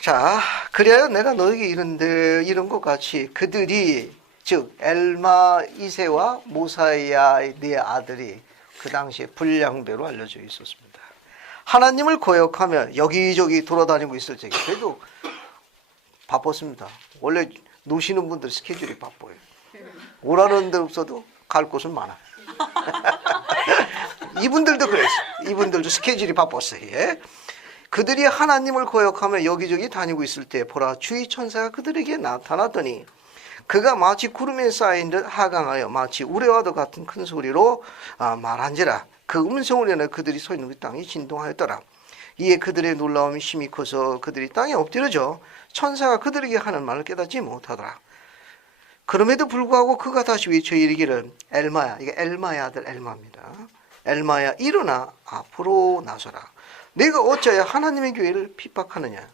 자, 그래야 내가 너에게 이런 것 같이 그들이, 즉 엘마 2세와 모사야의 네 아들이 그 당시에 불량배로 알려져 있었습니다. 하나님을 거역하며 여기저기 돌아다니고 있을 적에, 그래도 바빴습니다. 원래 노시는 분들 스케줄이 바빠요. 오라는 데 없어도 갈 곳은 많아요. 이분들도 그랬어요. 이분들도 스케줄이 바빴어요. 예? 그들이 하나님을 거역하며 여기저기 다니고 있을 때 보라, 주의 천사가 그들에게 나타났더니 그가 마치 구름에 쌓인 듯 하강하여 마치 우레와도 같은 큰 소리로 말한지라. 그 음성을 내내 그들이 서 있는 그 땅이 진동하였더라. 이에 그들의 놀라움이 심히 커서 그들이 땅에 엎드려져 천사가 그들에게 하는 말을 깨닫지 못하더라. 그럼에도 불구하고 그가 다시 외쳐 이르기를, 엘마야, 이게 엘마의 아들 엘마입니다. 엘마야, 일어나 앞으로 나서라. 내가 어찌하여 하나님의 교회를 핍박하느냐.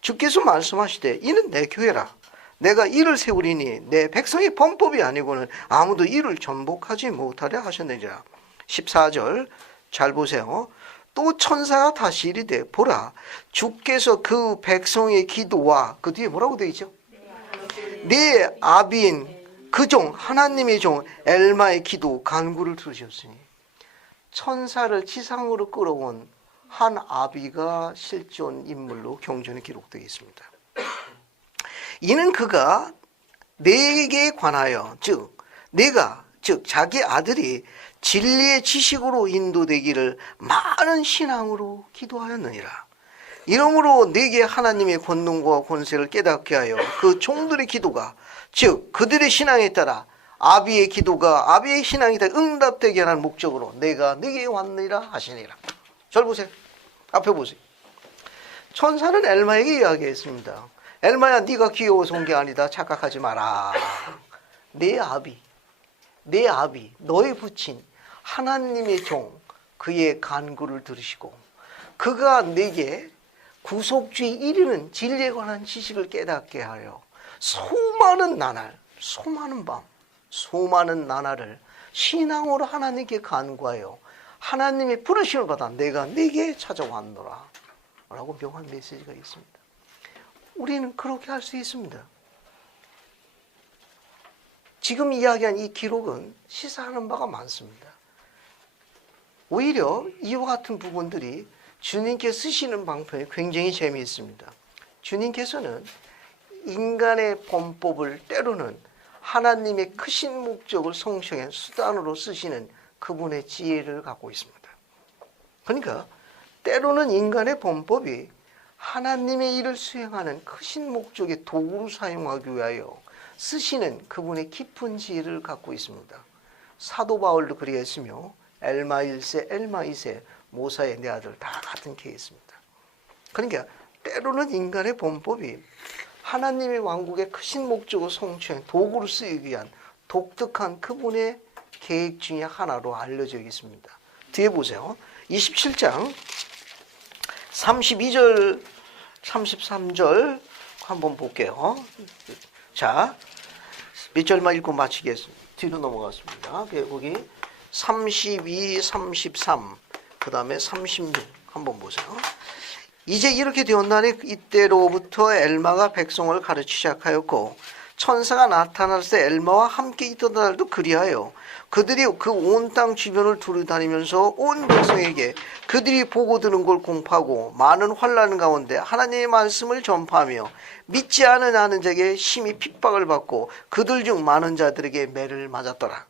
주께서 말씀하시되 이는 내 교회라. 내가 이를 세우리니 내 백성의 범법이 아니고는 아무도 이를 전복하지 못하려 하셨느니라. 14절 잘 보세요. 또 천사가 다시 이르되 보라, 주께서 그 백성의 기도와, 그 뒤에 뭐라고 되어 있죠? 네 아비인 그 종, 하나님의 종 엘마의 기도 간구를 들으셨으니, 천사를 지상으로 끌어온 한 아비가 실존 인물로 경전에 기록되어 있습니다. 이는 그가 내게 관하여 즉 자기 아들이 진리의 지식으로 인도되기를 많은 신앙으로 기도하였느니라. 이러므로 내게 하나님의 권능과 권세를 깨닫게 하여 그 종들의 기도가 즉 그들의 신앙에 따라 아비의 기도가 아비의 신앙에 따라 응답되게 하는 목적으로 내가 네게 왔느니라 하시니라. 절 보세요. 앞에 보세요. 천사는 엘마에게 이야기했습니다. 엘마야, 네가 귀여워서 온 게 아니다. 착각하지 마라. 내 아비, 너의 부친 하나님의 종 그의 간구를 들으시고 그가 내게 구속주에 이르는 진리에 관한 지식을 깨닫게 하여 수많은 나날, 수많은 나날을 신앙으로 하나님께 간구하여 하나님의 부르심을 받아 내가 네게 찾아왔노라 라고 명한 메시지가 있습니다. 우리는 그렇게 할 수 있습니다. 지금 이야기한 이 기록은 시사하는 바가 많습니다. 오히려 이와 같은 부분들이 주님께 쓰시는 방편이 굉장히 재미있습니다. 주님께서는 인간의 범법을 때로는 하나님의 크신 목적을 성취하는 수단으로 쓰시는 그분의 지혜를 갖고 있습니다. 그러니까 때로는 인간의 범법이 하나님의 일을 수행하는 크신 목적의 도구로 사용하기 위하여 쓰시는 그분의 깊은 지혜를 갖고 있습니다. 사도 바울도 그리했으며 엘마 1세, 엘마 2세, 모사의 내 아들 다 같은 케이스입니다. 그러니까 때로는 인간의 범법이 하나님의 왕국의 크신 목적을 성취한 도구로 쓰이기 위한 독특한 그분의 계획 중에 하나로 알려져 있습니다. 뒤에 보세요. 27장 32절, 33절 한번 볼게요. 자, 몇 절만 읽고 마치겠습니다. 뒤로 넘어갔습니다. 거기 32, 33, 그 다음에 36 한번 보세요. 이제 이렇게 되었나니 이때로부터 엘마가 백성을 가르치기 시작하였고 천사가 나타났을 때 엘마와 함께 있던 날도 그리하여 그들이 그 온 땅 주변을 두루다니면서 온 백성에게 그들이 보고 드는 걸 공포하고 많은 환난 가운데 하나님의 말씀을 전파하며 믿지 않은 자에게 심히 핍박을 받고 그들 중 많은 자들에게 매를 맞았더라.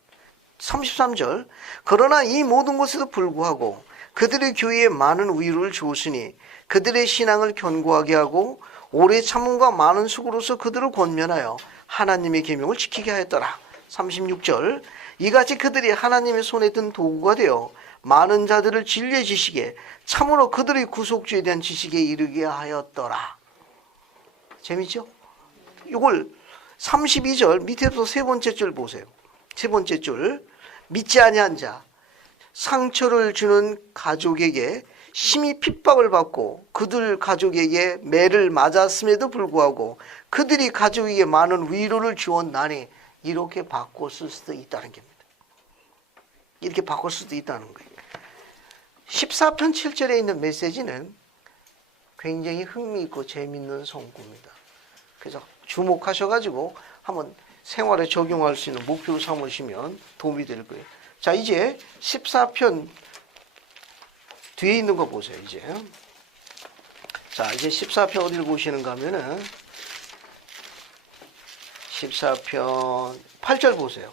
33절 그러나 이 모든 것에도 불구하고 그들의 교회에 많은 위로를 주었으니 그들의 신앙을 견고하게 하고 오래 참음과 많은 수고로서 그들을 권면하여 하나님의 계명을 지키게 하였더라. 36절 이같이 그들이 하나님의 손에 든 도구가 되어 많은 자들을 진리의 지식에 참으로 그들의 구속주에 대한 지식에 이르게 하였더라. 재밌죠? 이걸 32절 밑에서 세 번째 줄 보세요. 세 번째 줄 믿지 아니한 자 상처를 주는 가족에게 심히 핍박을 받고 그들 가족에게 매를 맞았음에도 불구하고 그들이 가족에게 많은 위로를 주었나니 이렇게 바꿨을 수도 있다는 겁니다. 이렇게 바꿀 수도 있다는 거예요. 14편 7절에 있는 메시지는 굉장히 흥미있고 재미있는 성구입니다. 그래서 주목하셔가지고 한번 생활에 적용할 수 있는 목표로 삼으시면 도움이 될 거예요. 자, 이제 14편 뒤에 있는 거 보세요. 이제 자, 이제 14편 어디를 보시는가 하면은 14편 8절 보세요.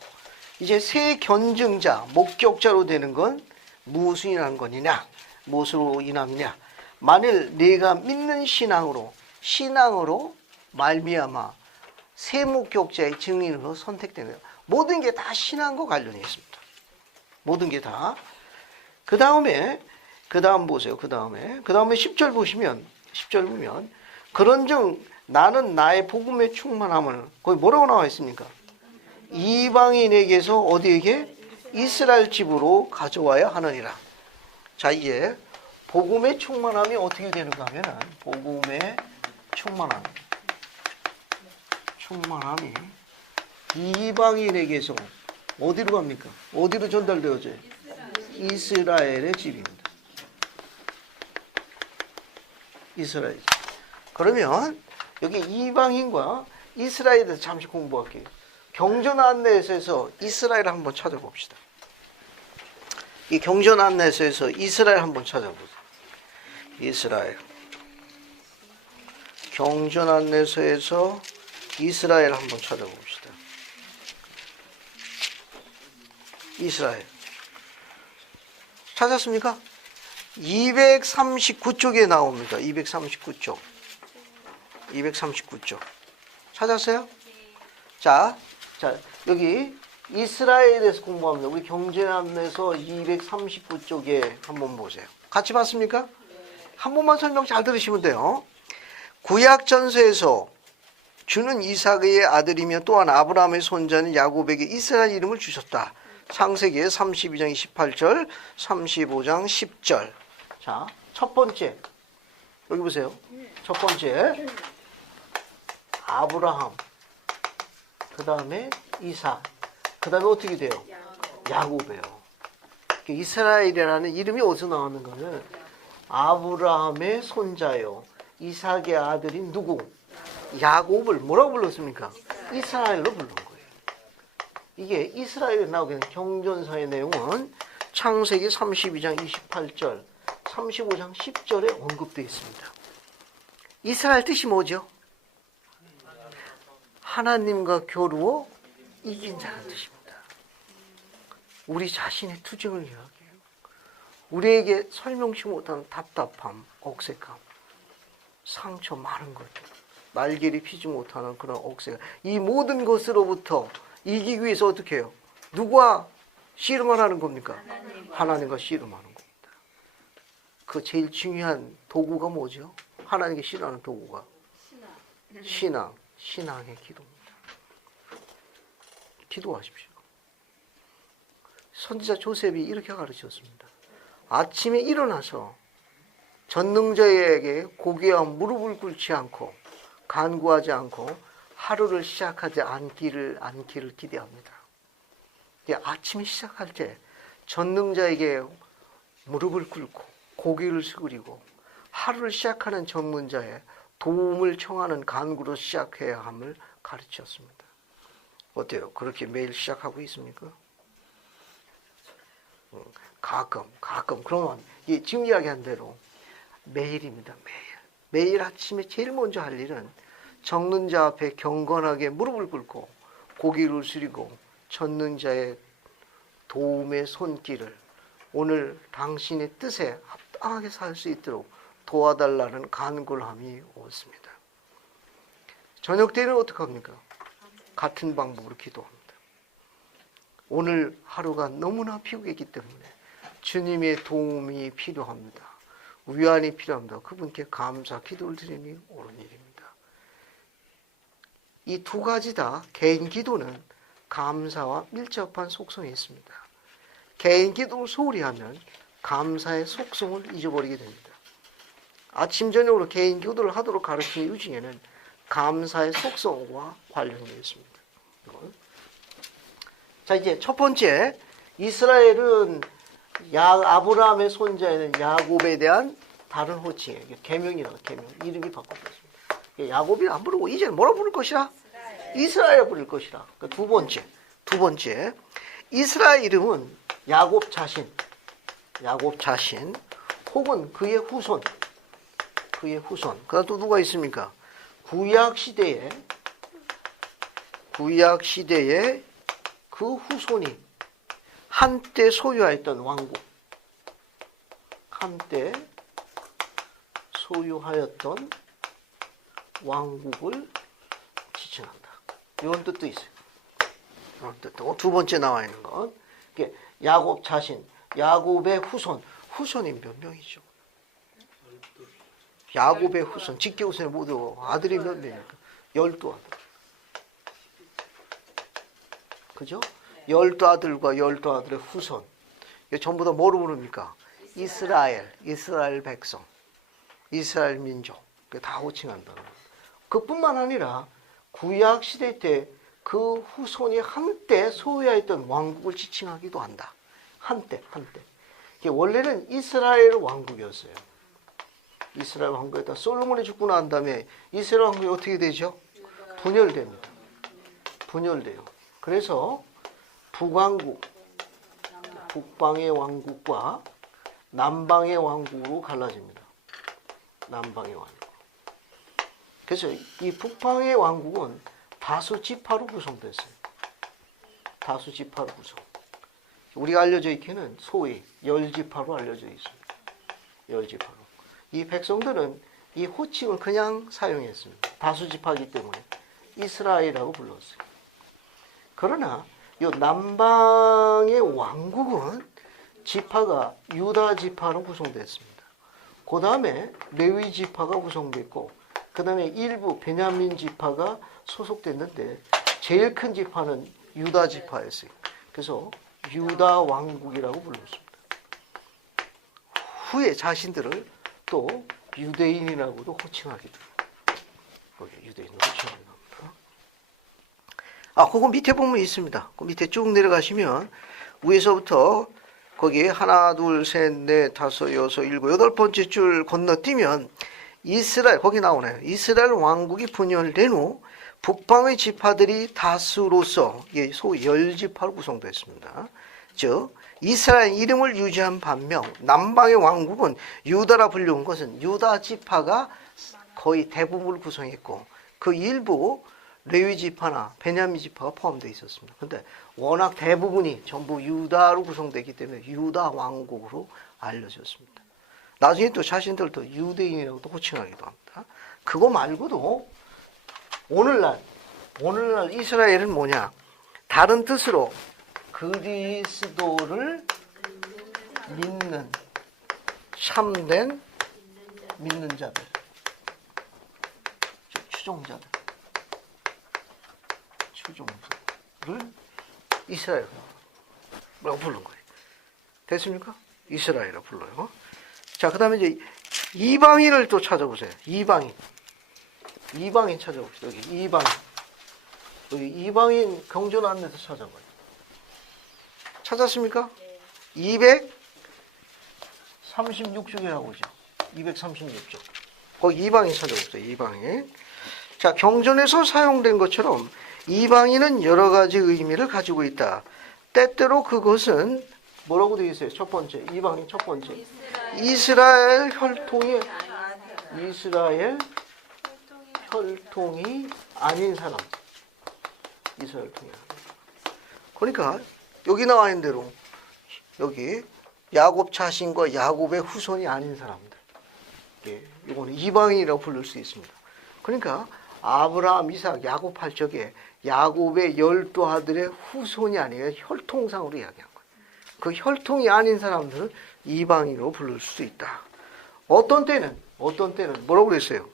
이제 새 견증자, 목격자로 되는 건 무엇으로 인한 거냐? 무엇으로 인함이냐? 만일 네가 믿는 신앙으로 말미암아 새 목격자의 증인으로 선택되는 모든 게 다 신앙과 관련이 있습니다. 모든 게 다. 그 다음 보세요. 그 다음에 10절 보시면 그런즉 나는 나의 복음의 충만함을 거기 뭐라고 나와 있습니까? 이방인에게서 어디에게? 이스라엘 집으로 가져와야 하느니라. 자, 이제 복음의 충만함이 어떻게 되는가 하면은 복음의 충만함이 이방인에게서 어디로 갑니까? 어디로 전달되어져요? 이스라엘의 집입니다. 이스라엘. 그러면 여기 이방인과 이스라엘에 대해서 잠시 공부할게요. 경전 안내서에서 이스라엘 한번 찾아봅시다. 이 경전 안내서에서 이스라엘 한번 찾아보세요. 이스라엘. 경전 안내서에서 이스라엘 한번 찾아봅시다. 이스라엘. 찾았습니까? 239쪽에 나옵니다. 239쪽. 239쪽. 찾았어요? 자, 여기 이스라엘에 대해서 공부합니다. 우리 경제안내서 239쪽에 한번 보세요. 같이 봤습니까? 한 번만 설명 잘 들으시면 돼요. 구약전서에서 주는 이삭의 아들이며 또한 아브라함의 손자는 야곱에게 이스라엘 이름을 주셨다. 창세기 32장 28절, 35장 10절. 자, 첫 번째. 여기 보세요. 첫 번째. 아브라함. 그 다음에 이삭. 그 다음에 어떻게 돼요? 야곱이에요. 이스라엘이라는 이름이 어디서 나오는 거는 아브라함의 손자요. 이삭의 아들인 누구? 야곱을 뭐라고 불렀습니까? 이스라엘로 부른 거예요. 이게 이스라엘에 나오게 된 경전서의 내용은 창세기 32장 28절, 35장 10절에 언급되어 있습니다. 이스라엘 뜻이 뭐죠? 하나님과 겨루어 이긴 자라는 뜻입니다. 우리 자신의 투쟁을 이야기해요. 우리에게 설명치 못하는 답답함, 억색함, 상처 많은 것, 날개를 피지 못하는 그런 억색, 이 모든 것으로부터 이기기 위해서 어떻게 해요? 누구와 씨름을 하는 겁니까? 하나님과 씨름하는 겁니다. 그 제일 중요한 도구가 뭐죠? 하나님께 씨름하는 도구가 신앙의 기도입니다. 기도하십시오. 선지자 조셉이 이렇게 가르쳤습니다. 아침에 일어나서 전능자에게 고개와 무릎을 꿇지 않고 간구하지 않고 하루를 시작하지 않기를 기대합니다. 아침에 시작할 때 전능자에게 무릎을 꿇고 고개를 숙이고 하루를 시작하는 전문자의 도움을 청하는 간구로 시작해야 함을 가르쳤습니다. 어때요? 그렇게 매일 시작하고 있습니까? 가끔 그러면 지금 이야기한 대로 매일입니다. 매일 아침에 제일 먼저 할 일은 적는자 앞에 경건하게 무릎을 꿇고 고개를 숙이고 전능자의 도움의 손길을 오늘 당신의 뜻에 합당하게 살 수 있도록 도와달라는 간구를 함이 옳습니다. 저녁 때는 어떻게 합니까? 같은 방법으로 기도합니다. 오늘 하루가 너무나 피곤했기 때문에 주님의 도움이 필요합니다. 위안이 필요합니다. 그분께 감사 기도를 드리니 옳은 일입니다. 이 두 가지 다 개인 기도는 감사와 밀접한 속성이 있습니다. 개인 기도를 소홀히 하면 감사의 속성을 잊어버리게 됩니다. 아침 저녁으로 개인 기도를 하도록 가르치는 이유 중에는 감사의 속성과 관련이 있습니다. 자, 이제 첫 번째, 이스라엘은 아브라함의 손자에는 야곱에 대한 다른 호칭이에요. 계명이라고, 계명. 이름이 바꿔졌습니다. 야곱이 안 부르고 이제는 뭐라 부를 것이라? 이스라엘 부를 것이라. 두 번째, 이스라엘 이름은 야곱 자신 혹은 그의 후손. 그다음 또 누가 있습니까? 구약 시대에 그 후손이 한때 소유하였던 왕국, 한때 소유하였던 왕국을 지칭한다. 이런 뜻도 있어요. 이런 뜻도. 두 번째 나와 있는 건 야곱 자신, 야곱의 후손이 몇 명이죠? 야곱의 후손, 직계 후손이 모두 아들이 몇 명입니까? 12아들. 그죠? 12아들과 12아들의 후손. 이게 전부 다 뭐로 부릅니까? 이스라엘 백성, 이스라엘 민족. 다 호칭한다는 거예요. 그뿐만 아니라 구약 시대 때 그 후손이 한때 소유했던 왕국을 지칭하기도 한다. 한때. 원래는 이스라엘 왕국이었어요. 이스라엘 왕국에다 솔로몬이 죽고 난 다음에 이스라엘 왕국이 어떻게 되죠? 분열됩니다. 분열돼요. 그래서 북왕국, 북방의 왕국과 남방의 왕국으로 갈라집니다. 남방의 왕국. 그래서 이 북방의 왕국은 다수 지파로 구성됐어요. 다수 지파로 구성. 우리가 알려져 있기는 소위 10지파로 알려져 있습니다. 10지파로. 이 백성들은 이 호칭을 그냥 사용했습니다. 다수 지파이기 때문에 이스라엘이라고 불렀어요. 그러나 이 남방의 왕국은 지파가 유다 지파로 구성됐습니다. 그 다음에 레위 지파가 구성됐고, 그 다음에 일부 베냐민 지파가 소속됐는데 제일 큰 지파는 유다 지파였어요. 그래서 유다 왕국이라고 불렀습니다. 후에 자신들을 또 유대인이라고도 호칭하기도 해요. 여기 유대인으로 호칭하기도 합니다. 그거 밑에 보면 있습니다. 그 밑에 쭉 내려가시면 위에서부터 거기 하나, 둘, 셋, 넷, 다섯, 여섯, 일곱, 여덟 번째 줄 건너뛰면 이스라엘, 거기 나오네요. 이스라엘 왕국이 분열된 후 북방의 지파들이 다수로서 소위 10지파로 구성됐습니다. 즉 이스라엘 이름을 유지한 반면 남방의 왕국은 유다라 불리운 것은 유다 지파가 거의 대부분을 구성했고 그 일부 레위 지파나 베냐민 지파가 포함되어 있었습니다. 그런데 워낙 대부분이 전부 유다로 구성되기 때문에 유다 왕국으로 알려졌습니다. 나중에 또 자신들도 유대인이라고도 호칭하기도 합니다. 그거 말고도 오늘날 이스라엘은 뭐냐? 다른 뜻으로 그리스도를 믿는 참된 믿는 자들, 추종자들을 이스라엘이라고 부른 거예요. 됐습니까? 이스라엘이라고 불러요. 자, 그 다음에 이제 이방인을 또 찾아보세요. 이방인 찾아봅시다. 여기 이방인 경전 안에서 찾아봐요. 찾았습니까? 236쪽에 나오죠. 236쪽. 거기 이방인 찾아봅시다. 이방인. 자, 경전에서 사용된 것처럼 이방인은 여러 가지 의미를 가지고 있다. 때때로 그것은 뭐라고 되어 있어요? 첫 번째, 이방인 첫 번째. 이스라엘 혈통이 아닌 사람. 이스라엘 혈통이 아닌. 그러니까 여기 나와 있는 대로 여기 야곱 자신과 야곱의 후손이 아닌 사람들. 이거는 이방인이라고 부를 수 있습니다. 그러니까 아브라함, 이삭, 야곱 할 적에 야곱의 12 아들의 후손이 아니라 혈통상으로 이야기한 거예요. 그 혈통이 아닌 사람들은 이방인으로 부를 수 있다. 어떤 때는 뭐라고 그랬어요?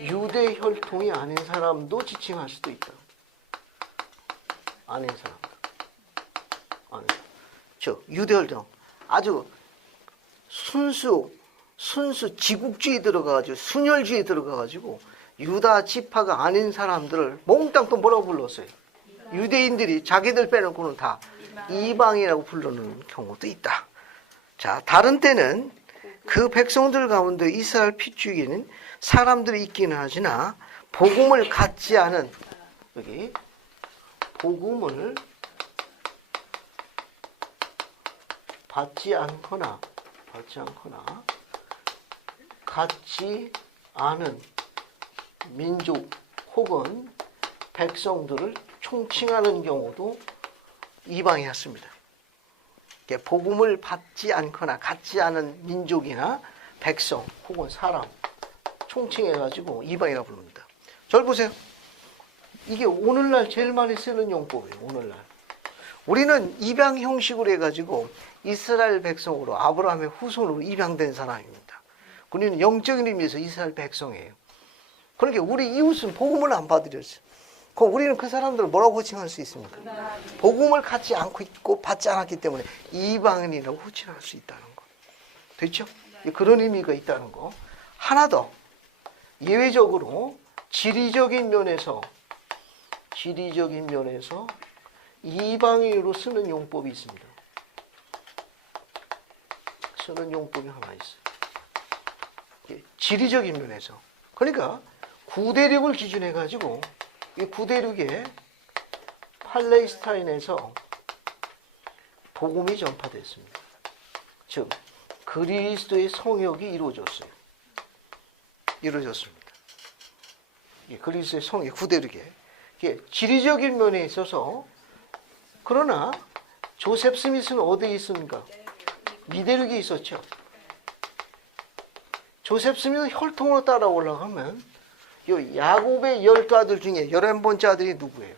유대 혈통이 아닌 사람도 지칭할 수도 있다. 아닌 사람들. 즉 유대 혈통 아주 순수 지국주의 들어가가지고 순혈주의 들어가가지고 유다 지파가 아닌 사람들을 몽땅 또 뭐라고 불렀어요? 유대인들이 자기들 빼놓고는 다 이방이라고 부르는 경우도 있다. 자, 다른 때는 그 백성들 가운데 이스라엘 핏줄기는 사람들이 있기는 하지나 복음을 갖지 않은 여기 복음을 받지 않거나 갖지 않은 민족 혹은 백성들을 총칭하는 경우도 이방이었습니다. 복음을 받지 않거나 갖지 않은 민족이나 백성 혹은 사람 총칭해가지고 이방이라고 부릅니다. 절 보세요. 이게 오늘날 제일 많이 쓰는 용법이에요. 오늘날. 우리는 입양 형식으로 해가지고 이스라엘 백성으로 아브라함의 후손으로 입양된 사람입니다. 우리는 영적인 의미에서 이스라엘 백성이에요. 그러니까 우리 이웃은 복음을 안 받으렸어요. 그럼 우리는 그 사람들을 뭐라고 호칭할 수 있습니까? 복음을 갖지 않고 있고 받지 않았기 때문에 이방인이라고 호칭할 수 있다는 거. 됐죠? 그런 의미가 있다는 거. 하나 더. 예외적으로 지리적인 면에서 이방인으로 쓰는 용법이 있습니다. 쓰는 용법이 하나 있어요. 지리적인 면에서. 그러니까 구대륙을 기준해 가지고 이 구대륙에 팔레스타인에서 복음이 전파됐습니다. 즉 그리스도의 성역이 이루어졌어요. 이루어졌습니다. 그리스의 성이 구대르게. 이게 지리적인 면에 있어서 그러나 조셉 스미스는 어디에 있습니까? 미대륙에 있었죠. 조셉 스미스 혈통으로 따라 올라가면 이 야곱의 12아들 중에 11번째 아들이 누구예요?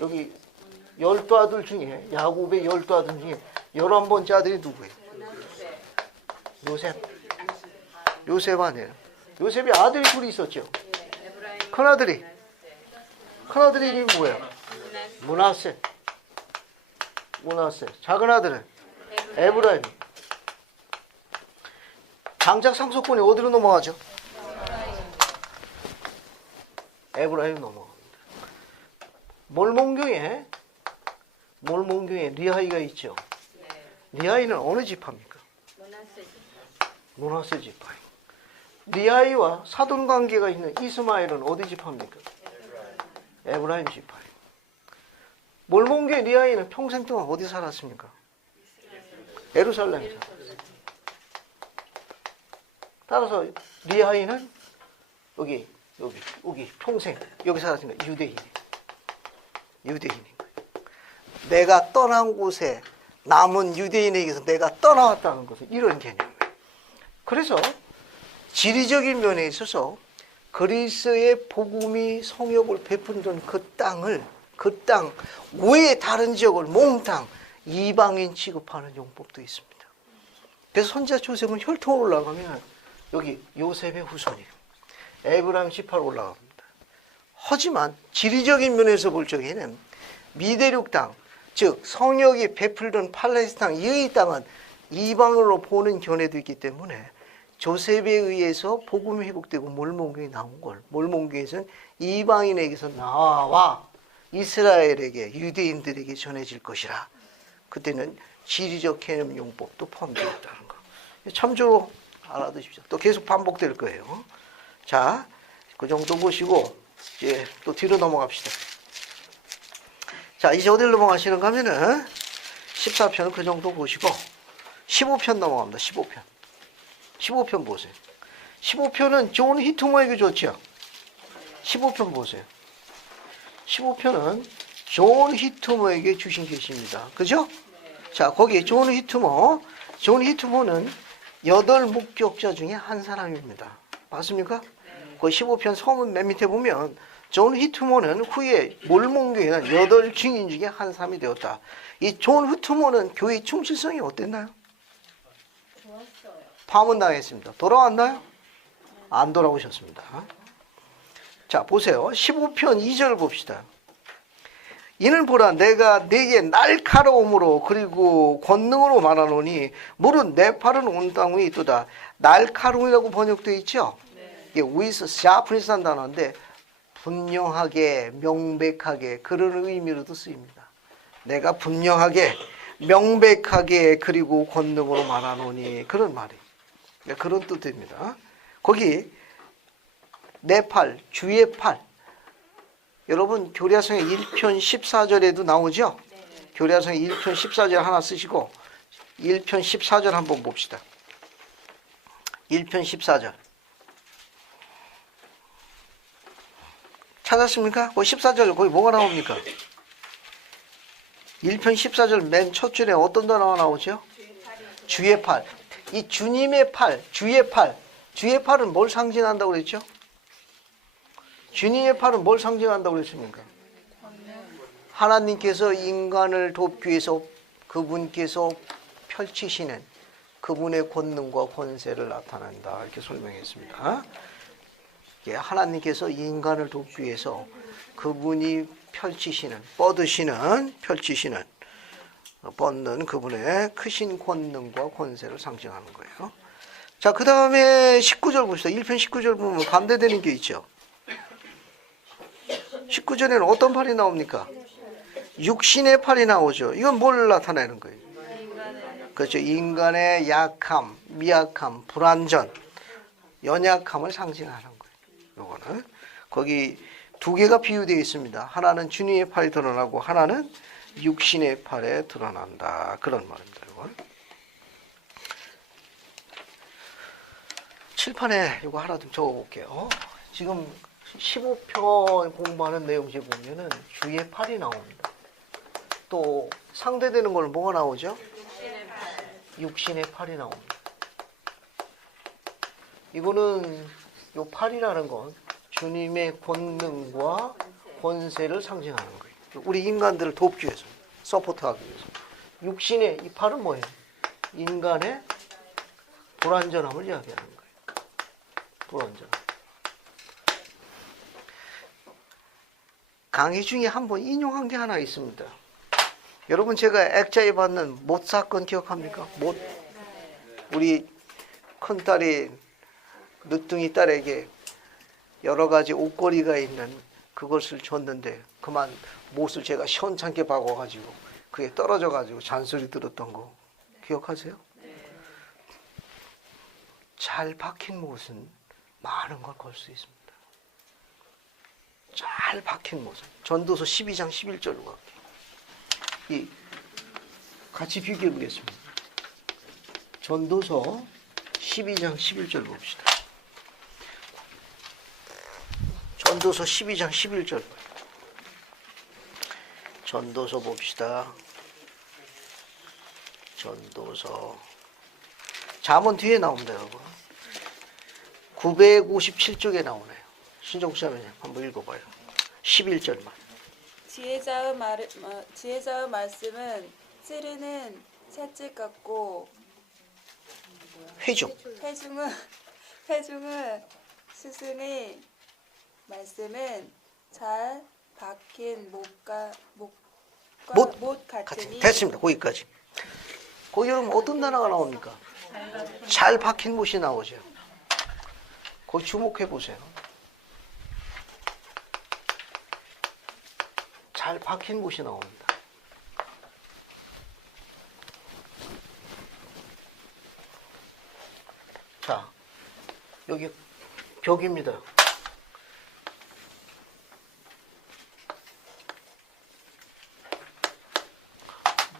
여기 12아들 중에 야곱의 12아들 중에 11번째 아들이 누구예요? 요셉 아니에요. 요셉이 아들이 둘이 있었죠. 큰아들이 이름이 뭐예요? 므낫세. 작은 아들은 에브라임. 장작 상속권이 어디로 넘어가죠? 에브라임 넘어갑니다. 몰몬교에 리하이가 있죠. 리하이는 어느 지파입니까? 므낫세 지파. 리하이와 사돈 관계가 있는 이스마엘은 어디 지파입니까? 에브라임 지파. 몰몬교의 리하이는 평생 동안 어디 살았습니까? 예루살렘에 살았어요. 따라서 리하이는 여기 평생 여기 살았으니까 유대인인 거예요. 내가 떠난 곳에 남은 유대인에게서 내가 떠나왔다는 것은 이런 개념이에요. 그래서 지리적인 면에 있어서 그리스의 복음이 성역을 베푼던 그 땅 외에 다른 지역을 몽땅 이방인 취급하는 용법도 있습니다. 그래서 선지자 조셉은 혈통으로 올라가면 여기 요셉의 후손이에요. 에브라임 지파로 올라갑니다. 하지만 지리적인 면에서 볼 적에는 미대륙 땅, 즉 성역이 베풀던 팔레스타인 이 땅은 이방으로 보는 견해도 있기 때문에 조셉에 의해서 복음이 회복되고 몰몬교에 나온 걸, 몰몬교에서는 이방인에게서 나와 이스라엘에게, 유대인들에게 전해질 것이라. 그때는 지리적 개념 용법도 포함되어 있다는 거. 참조로 알아두십시오. 또 계속 반복될 거예요. 자, 그 정도 보시고 이제 또 뒤로 넘어갑시다. 자, 이제 어디로 넘어가시는가 하면은 14편은 그 정도 보시고 15편 넘어갑니다. 15편 보세요. 15편은 존 히트머에게 줬죠. 15편 보세요. 15편은 존 히트머에게 주신 계시입니다. 그죠? 자, 거기 존 히트머는 8 목격자 중에 한 사람입니다. 맞습니까? 그 15편 서문 맨 밑에 보면 존 히트머는 후에 몰몬교회는 8 증인 중에 한 사람이 되었다. 이 존 히트머는 교회 충실성이 어땠나요? 파문당했습니다. 돌아왔나요? 안 돌아오셨습니다. 자, 보세요. 15편 2절 봅시다. 이는 보라, 내가 네게 날카로움으로 그리고 권능으로 말하노니 무릇 내 팔은 온 땅 위에 있도다. 날카로움이라고 번역되어 있죠? 이게 with sharpness 한 단어인데 분명하게, 명백하게 그런 의미로도 쓰입니다. 내가 분명하게, 명백하게 그리고 권능으로 말하노니 그런 말이에요. 그런 뜻입니다. 거기 내 팔, 주의 팔. 여러분 교리화성의 1편 14절에도 나오죠? 교리화성의 1편 14절 하나 쓰시고 1편 14절 한번 봅시다. 1편 14절. 찾았습니까? 그 14절 거기 뭐가 나옵니까? 1편 14절 맨 첫 줄에 어떤 단어가 나오죠? 주의 팔. 이 주님의 팔, 주의 팔은 뭘 상징한다고 그랬죠? 주님의 팔은 뭘 상징한다고 그랬습니까? 하나님께서 인간을 돕기 위해서 그분께서 펼치시는 그분의 권능과 권세를 나타낸다. 이렇게 설명했습니다. 하나님께서 인간을 돕기 위해서 그분이 펼치시는, 뻗는 그분의 크신 권능과 권세를 상징하는 거예요. 자, 그 다음에 19절 봅시다. 1편 19절 보면 반대되는 게 있죠. 19절에는 어떤 팔이 나옵니까? 육신의 팔이 나오죠. 이건 뭘 나타내는 거예요? 그렇죠. 인간의 약함, 미약함, 불완전, 연약함을 상징하는 거예요. 요거는 거기 2개가 비유되어 있습니다. 하나는 주님의 팔이 드러나고 하나는 육신의 팔에 드러난다. 그런 말입니다. 이건. 칠판에 이거 하나 좀 적어볼게요. 지금 15편 공부하는 내용지 보면은 주에 8이 나옵니다. 또 상대되는 걸 뭐가 나오죠? 육신의 8이 나옵니다. 이거는 요 8이라는 건 주님의 권능과 권세를 상징하는 거예요. 우리 인간들을 돕기 위해서, 서포트하기 위해서. 육신의 이 8은 뭐예요? 인간의 불완전함을 이야기하는 거예요. 불완전함. 강의 중에 한번 인용한 게 하나 있습니다. 여러분 제가 액자에 받는 못 사건 기억합니까? 못. 우리 큰딸이 늦둥이 딸에게 여러 가지 옷걸이가 있는 그것을 줬는데 그만 못을 제가 시원찮게 박아가지고 그게 떨어져가지고 잔소리 들었던 거 기억하세요? 잘 박힌 못은 많은 걸 걸 수 있습니다. 잘 박힌 못은. 전도서 12장 11절로 갈게요. 같이 비교해 보겠습니다. 전도서 12장 11절 봅시다. 전도서 12장 11절. 전도서 봅시다. 전도서. 잠언 뒤에 나옵니다, 여러분. 957쪽에 나오네요. 신정수자매님 한번 읽어봐요. 11절만. 지혜자의 말씀은 찌르는 채찍 같고 회중. 회중은 스승의 말씀은 잘 박힌 못과 못 같으니. 됐습니다. 거기까지. 거기 여러분 어떤 단어가 나옵니까? 잘 박힌 못이 나오죠. 거기 주목해 보세요. 잘 박힌 못이 나옵니다. 자, 여기 벽입니다.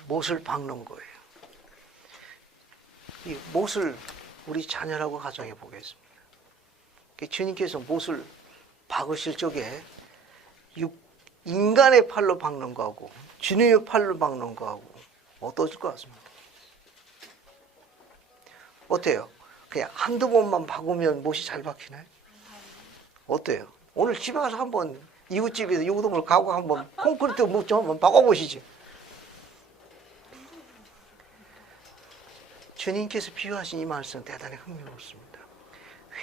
못을 박는 거예요. 이 못을 우리 자녀라고 가정해 보겠습니다. 주님께서 못을 박으실 적에 인간의 팔로 박는 거하고 주님의 팔로 박는 거하고 어떠실 것 같습니까? 어때요? 그냥 한두 번만 박으면 못이 잘 박히나요? 어때요? 오늘 집에 가서 한번 이웃집에서 유부동을 가고 한번 콘크리트 못 좀 한번 박아보시죠. 주님께서 비유하신 이 말씀은 대단히 흥미롭습니다.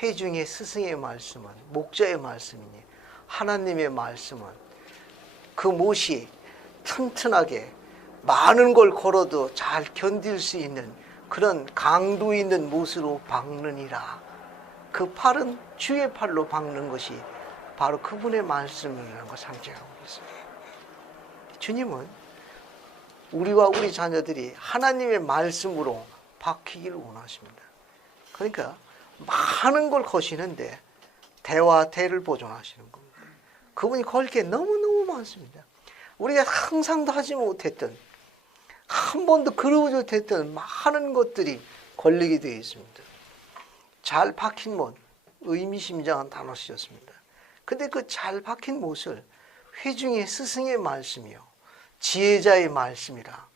회중의 스승의 말씀은 목자의 말씀이니 하나님의 말씀은 그 못이 튼튼하게 많은 걸 걸어도 잘 견딜 수 있는 그런 강도 있는 못으로 박느니라. 그 팔은 주의 팔로 박는 것이 바로 그분의 말씀이라는 걸 상징하고 있습니다. 주님은 우리와 우리 자녀들이 하나님의 말씀으로 박히기를 원하십니다. 그러니까 많은 걸 거시는데 대와 대를 보존하시는 겁니다. 그분이 걸 게 너무너무 많습니다. 우리가 상상도 하지 못했던, 한 번도 그려보지 못했던 많은 것들이 걸리게 되어 있습니다. 잘 박힌 못, 의미심장한 단어 쓰셨습니다. 근데 그 잘 박힌 못을 회중의 스승의 말씀이요, 지혜자의 말씀이라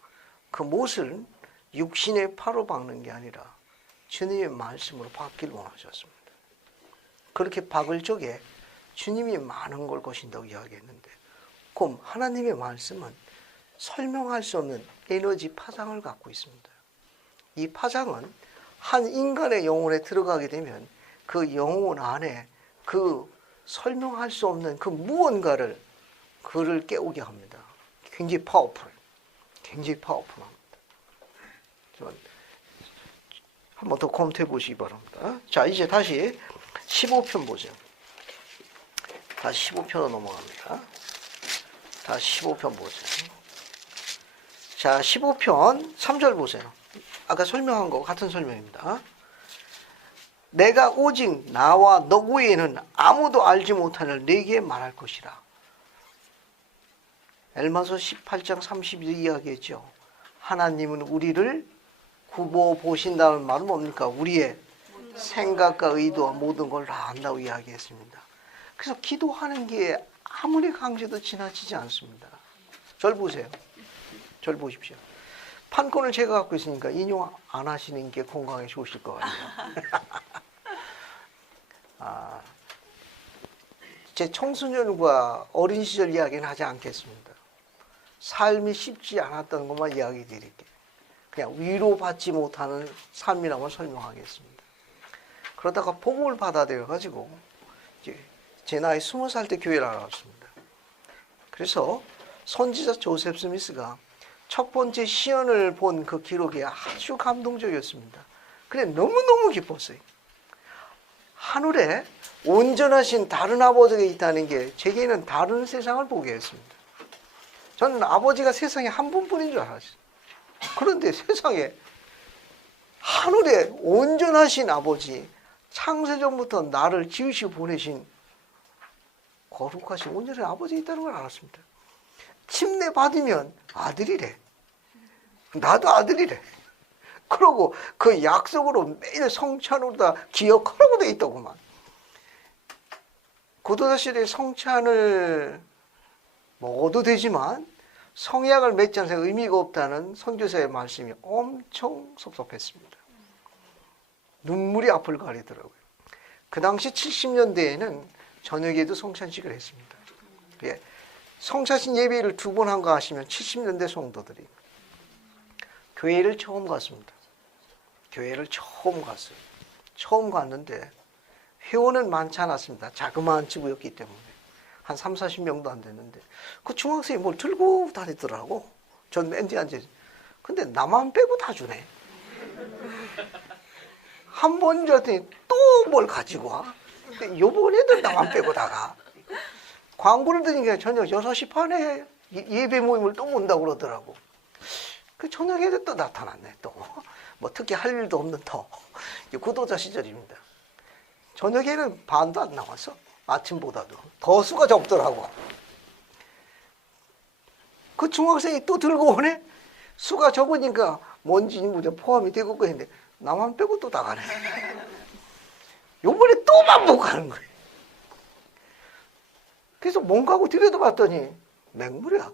그 못을 육신의 팔로 박는 게 아니라 주님의 말씀으로 박기를 원하셨습니다. 그렇게 박을 적에 주님이 많은 걸 거신다고 이야기했는데, 그럼 하나님의 말씀은 설명할 수 없는 에너지 파장을 갖고 있습니다. 이 파장은 한 인간의 영혼에 들어가게 되면 그 영혼 안에 그 설명할 수 없는 그 무언가를 그를 깨우게 합니다. 굉장히 파워풀합니다. 한번 더 검토해 보시기 바랍니다. 자, 이제 다시 15편 보죠. 다시 15편으로 넘어갑니다. 다시 15편 보세요. 자, 15편 3절 보세요. 아까 설명한 거 같은 설명입니다. 내가 오직 나와 너 외에는 아무도 알지 못하는 네게 말할 것이라. 엘마서 18장 32절 이야기했죠. 하나님은 우리를 굽어 보신다는 말은 뭡니까? 우리의 생각과 의도와 모든 걸 다 안다고 이야기했습니다. 그래서 기도하는 게 아무리 강조도 지나치지 않습니다. 절 보세요. 절 보십시오. 판권을 제가 갖고 있으니까 인용 안 하시는 게 건강에 좋으실 것 같아요. 제 청소년과 어린 시절 이야기는 하지 않겠습니다. 삶이 쉽지 않았던 것만 이야기 드릴게요. 그냥 위로받지 못하는 삶이라고 설명하겠습니다. 그러다가 복음을 받아들여가지고 제 나이 20살 때 교회를 알았습니다. 그래서 선지자 조셉 스미스가 첫 번째 시연을 본 그 기록이 아주 감동적이었습니다. 그래 너무너무 기뻤어요. 하늘에 온전하신 다른 아버지가 있다는 게 제게는 다른 세상을 보게 했습니다. 저는 아버지가 세상에 한 분뿐인 줄 알았어요. 그런데 세상에 하늘에 온전하신 아버지, 창세전부터 나를 지으시고 보내신 거룩하신 온전한 아버지가 있다는 걸 알았습니다. 침례 받으면 아들이래. 나도 아들이래. 그러고 그 약속으로 매일 성찬으로 다 기억하라고 돼 있더구만. 고도자 시대에 성찬을 먹어도 되지만 성약을 맺지 않으면 의미가 없다는 선교사의 말씀이 엄청 섭섭했습니다. 눈물이 앞을 가리더라고요. 그 당시 70년대에는 저녁에도 성찬식을 했습니다. 예. 성찬식 예배를 2번 한 거 아시면 70년대 성도들이 교회를 처음 갔습니다. 교회를 처음 갔어요. 처음 갔는데 회원은 많지 않았습니다. 자그마한 지부였기 때문에 한 3, 40명도 안 됐는데 그 중학생이 뭘 들고 다니더라고. 전 맨 뒤에 앉아있어요. 근데 나만 빼고 다 주네. 한 번인 줄 알았더니 또 뭘 가지고 와. 근데 요번에도 나만 빼고 다 가. 광고를 드니까 저녁 6시 반에 예배 모임을 또 온다고 그러더라고. 그 저녁에도 또 나타났네. 또 뭐 특히 할 일도 없는 터. 구도자 시절입니다. 저녁에는 반도 안 나왔어. 아침보다도 더 수가 적더라고. 그 중학생이 또 들고 오네. 수가 적으니까 뭔지 포함이 되고 그랬는데 나만 빼고 또 다 가네. 요번에 또 반복하는 거예요. 그래서 뭔가고 들여다봤더니 맹물이야.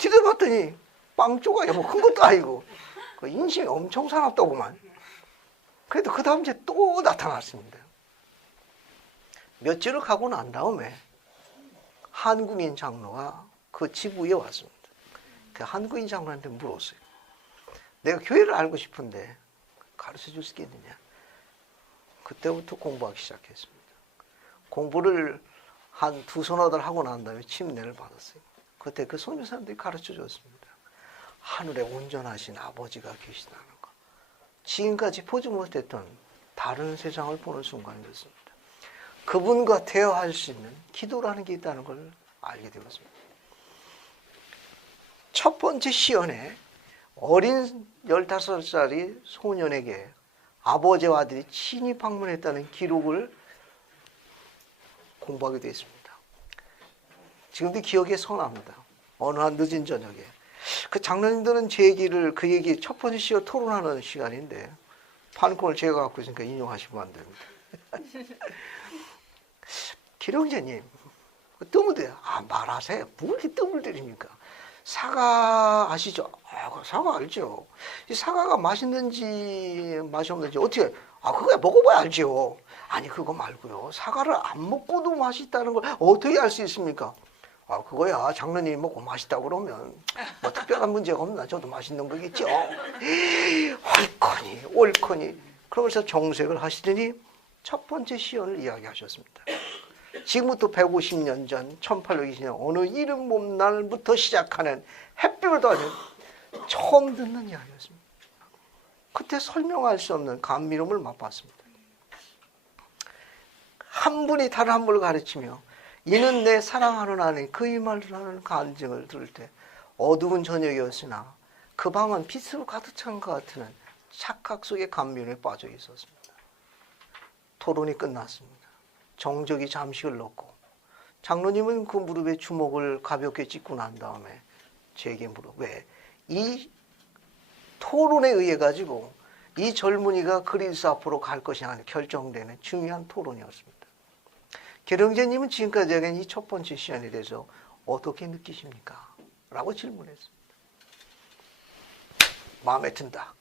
들여다봤더니 빵 조각이야. 뭐 큰 것도 아니고. 그 인심이 엄청 사납더구만. 그래도 그 다음 주에 또 나타났습니다. 며칠을 가고 난 다음에 한국인 장로가 그 지부에 왔습니다. 그 한국인 장로한테 물었어요. 내가 교회를 알고 싶은데 가르쳐 줄 수 있겠느냐. 그때부터 공부하기 시작했습니다. 공부를 한 2서너 달 하고 난 다음에 침례를 받았어요. 그때 그 선교사님들이 가르쳐 줬습니다. 하늘에 온전하신 아버지가 계시다는 거. 지금까지 보지 못했던 다른 세상을 보는 순간이었습니다. 그분과 대화할 수 있는 기도라는 게 있다는 걸 알게 되었습니다. 첫 번째 시연에 어린 15살짜리 소년에게 아버지와 아들이 친히 방문했다는 기록을 공부하게 되었습니다. 지금도 기억에 선합니다. 어느 한 늦은 저녁에. 그 장로님들은 제 얘기를, 그 얘기 첫 번째 시간 토론하는 시간인데 판권을 제가 갖고 있으니까 인용하시면 안 됩니다. 기령제님, 뜸을 들여요. 말하세요. 뭐 이렇게 뜸을 들입니까? 사과 아시죠? 사과 알죠? 이 사과가 맛있는지 맛이 없는지 어떻게, 그거 먹어봐야 알죠? 아니, 그거 말고요. 사과를 안 먹고도 맛있다는 걸 어떻게 알 수 있습니까? 그거야. 장로님이 먹고 맛있다고 그러면 뭐 특별한 문제가 없나? 저도 맛있는 거겠죠? 옳거니, 옳거니. 그러면서 정색을 하시더니 첫 번째 시연을 이야기하셨습니다. 지금부터 150년 전 1820년 어느 이른 봄날부터 시작하는 햇빛을 더하는 처음 듣는 이야기였습니다. 그때 설명할 수 없는 감미로움을 맛봤습니다. 한 분이 다른 한 분을 가르치며 이는 내 사랑하는 아내 그의 말을 하는 간증을 들을 때 어두운 저녁이었으나 그 방은 빛으로 가득 찬 것 같은 착각 속의 감미로움에 빠져 있었습니다. 토론이 끝났습니다. 정적이 잠시 흘렀고 장로님은 그 무릎에 주먹을 가볍게 짚고 난 다음에 제게 물어 왜 이 토론에 의해 가지고 이 젊은이가 그리스도 앞으로 갈 것이냐 결정되는 중요한 토론이었습니다. 계령제님은 지금까지 이 첫 번째 시간에 대해서 어떻게 느끼십니까? 라고 질문했습니다. 마음에 든다.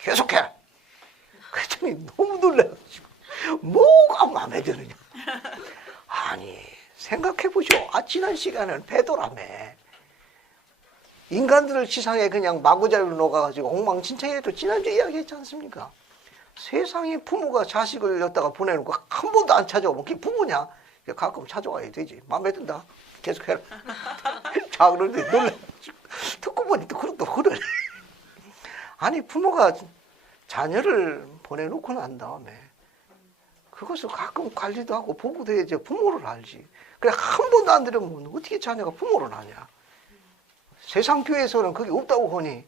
계속해. 그랬더니 너무 놀라가지고 뭐가 마음에 드느냐. 아니 생각해보죠. 지난 시간에는 베드로라며 인간들을 지상에 그냥 마구자리로 녹아가지고 엉망진창이라도 지난주에 이야기했지 않습니까? 세상에 부모가 자식을 여기다가 보내놓고 한 번도 안 찾아오면 그게 부모냐? 가끔 찾아와야 되지. 마음에 든다. 계속해라. 자, 그런데 놀라가지고 듣고 보니 또 그러네. 아니 부모가 자녀를 보내놓고 난 다음에 그것을 가끔 관리도 하고 보고도 해야지 부모를 알지. 그래 한 번도 안 들으면 어떻게 자녀가 부모를 아냐. 세상 교회에서는 그게 없다고 하니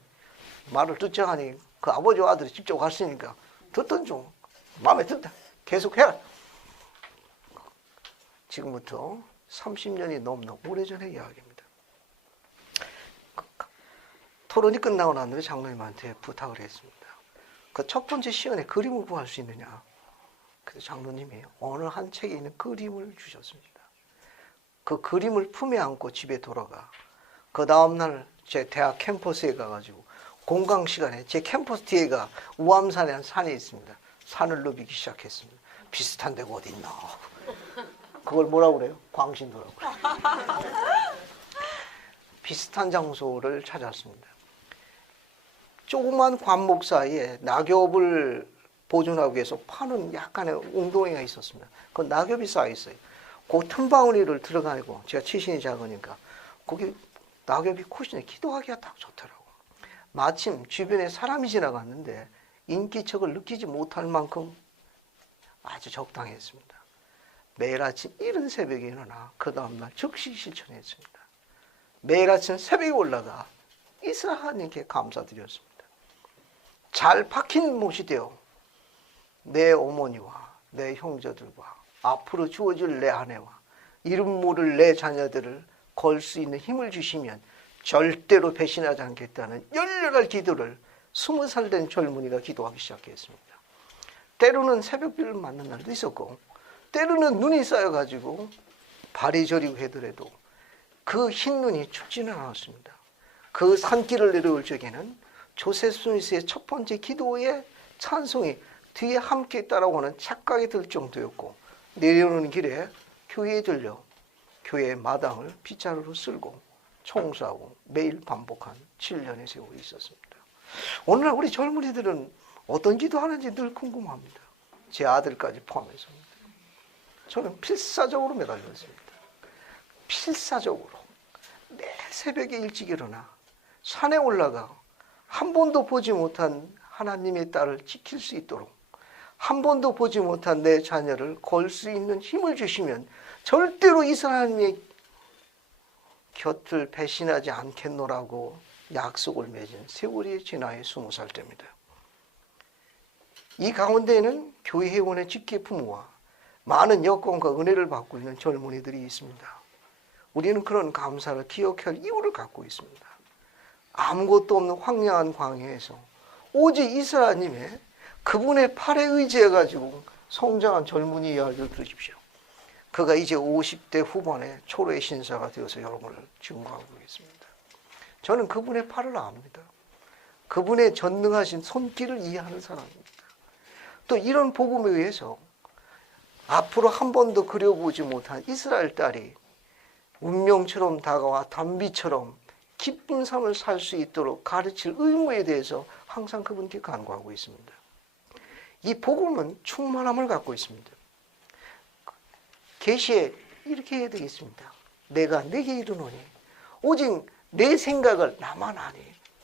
말을 듣자 하니 그 아버지와 아들이 직접 갔으니까 듣던 중 마음에 든다. 계속해라. 지금부터 30년이 넘는 오래전의 이야기입니다. 토론이 끝나고 난 후에 장로님한테 부탁을 했습니다. 그 첫 번째 시간에 그림을 구할 수 있느냐. 그래서 장로님이 어느 한 책에 있는 그림을 주셨습니다. 그 그림을 품에 안고 집에 돌아가 그 다음날 제 대학 캠퍼스에 가가지고 공강 시간에 제 캠퍼스 뒤에가 우암산에 한 산이 있습니다. 산을 누비기 시작했습니다. 비슷한 데가 어디 있나. 그걸 뭐라고 그래요? 광신도라고. 비슷한 장소를 찾았습니다. 조그만 관목 사이에 낙엽을 보존하기 위해서 파는 약간의 웅덩이가 있었습니다. 그 낙엽이 쌓여있어요. 그 틈바구니를 들어가고 제가 치신이 작으니까 거기 낙엽이 쿠션에 기도하기가 딱 좋더라고. 마침 주변에 사람이 지나갔는데 인기척을 느끼지 못할 만큼 아주 적당했습니다. 매일 아침 이른 새벽에 일어나 그 다음날 즉시 실천했습니다. 매일 아침 새벽에 올라가 이스라 하나님께 감사드렸습니다. 잘 박힌 못이 되어 내 어머니와 내 형제들과 앞으로 주어질 내 아내와 이름 모를 내 자녀들을 걸 수 있는 힘을 주시면 절대로 배신하지 않겠다는 열렬한 기도를 20살 된 젊은이가 기도하기 시작했습니다. 때로는 새벽비를 맞는 날도 있었고 때로는 눈이 쌓여가지고 발이 저리고 하더라도 그 흰 눈이 춥지는 않았습니다. 그 산길을 내려올 적에는 조셉 스미스의 첫 번째 기도의 찬송이 뒤에 함께 따라오는 착각이 들 정도였고 내려오는 길에 교회에 들려 교회의 마당을 빗자루로 쓸고 청소하고 매일 반복한 7년의 세월이 있었습니다. 오늘날 우리 젊은이들은 어떤 기도하는지 늘 궁금합니다. 제 아들까지 포함해서입니다. 저는 필사적으로 매달렸습니다. 필사적으로 매 새벽에 일찍 일어나 산에 올라가 한 번도 보지 못한 하나님의 딸을 지킬 수 있도록 한 번도 보지 못한 내 자녀를 걸 수 있는 힘을 주시면 절대로 이 하나님의 곁을 배신하지 않겠노라고 약속을 맺은 세월이 지나의 20살 때입니다. 이 가운데에는 교회 회원의 직계 부모와 많은 여건과 은혜를 받고 있는 젊은이들이 있습니다. 우리는 그런 감사를 기억할 이유를 갖고 있습니다. 아무것도 없는 황량한 광야에서 오직 이스라엘님의 그분의 팔에 의지해가지고 성장한 젊은이 이야기를 들으십시오. 그가 이제 50대 후반의 초로의 신사가 되어서 여러분을 증거하고 있습니다. 저는 그분의 팔을 압니다. 그분의 전능하신 손길을 이해하는 사람입니다. 또 이런 복음에 의해서 앞으로 한 번도 그려보지 못한 이스라엘 딸이 운명처럼 다가와 단비처럼 기쁜 삶을 살 수 있도록 가르칠 의무에 대해서 항상 그분께 간구하고 있습니다. 이 복음은 충만함을 갖고 있습니다. 계시에 이렇게 해야 되겠습니다. 내가 내게 이르노니 오직 내 생각을 나만 아니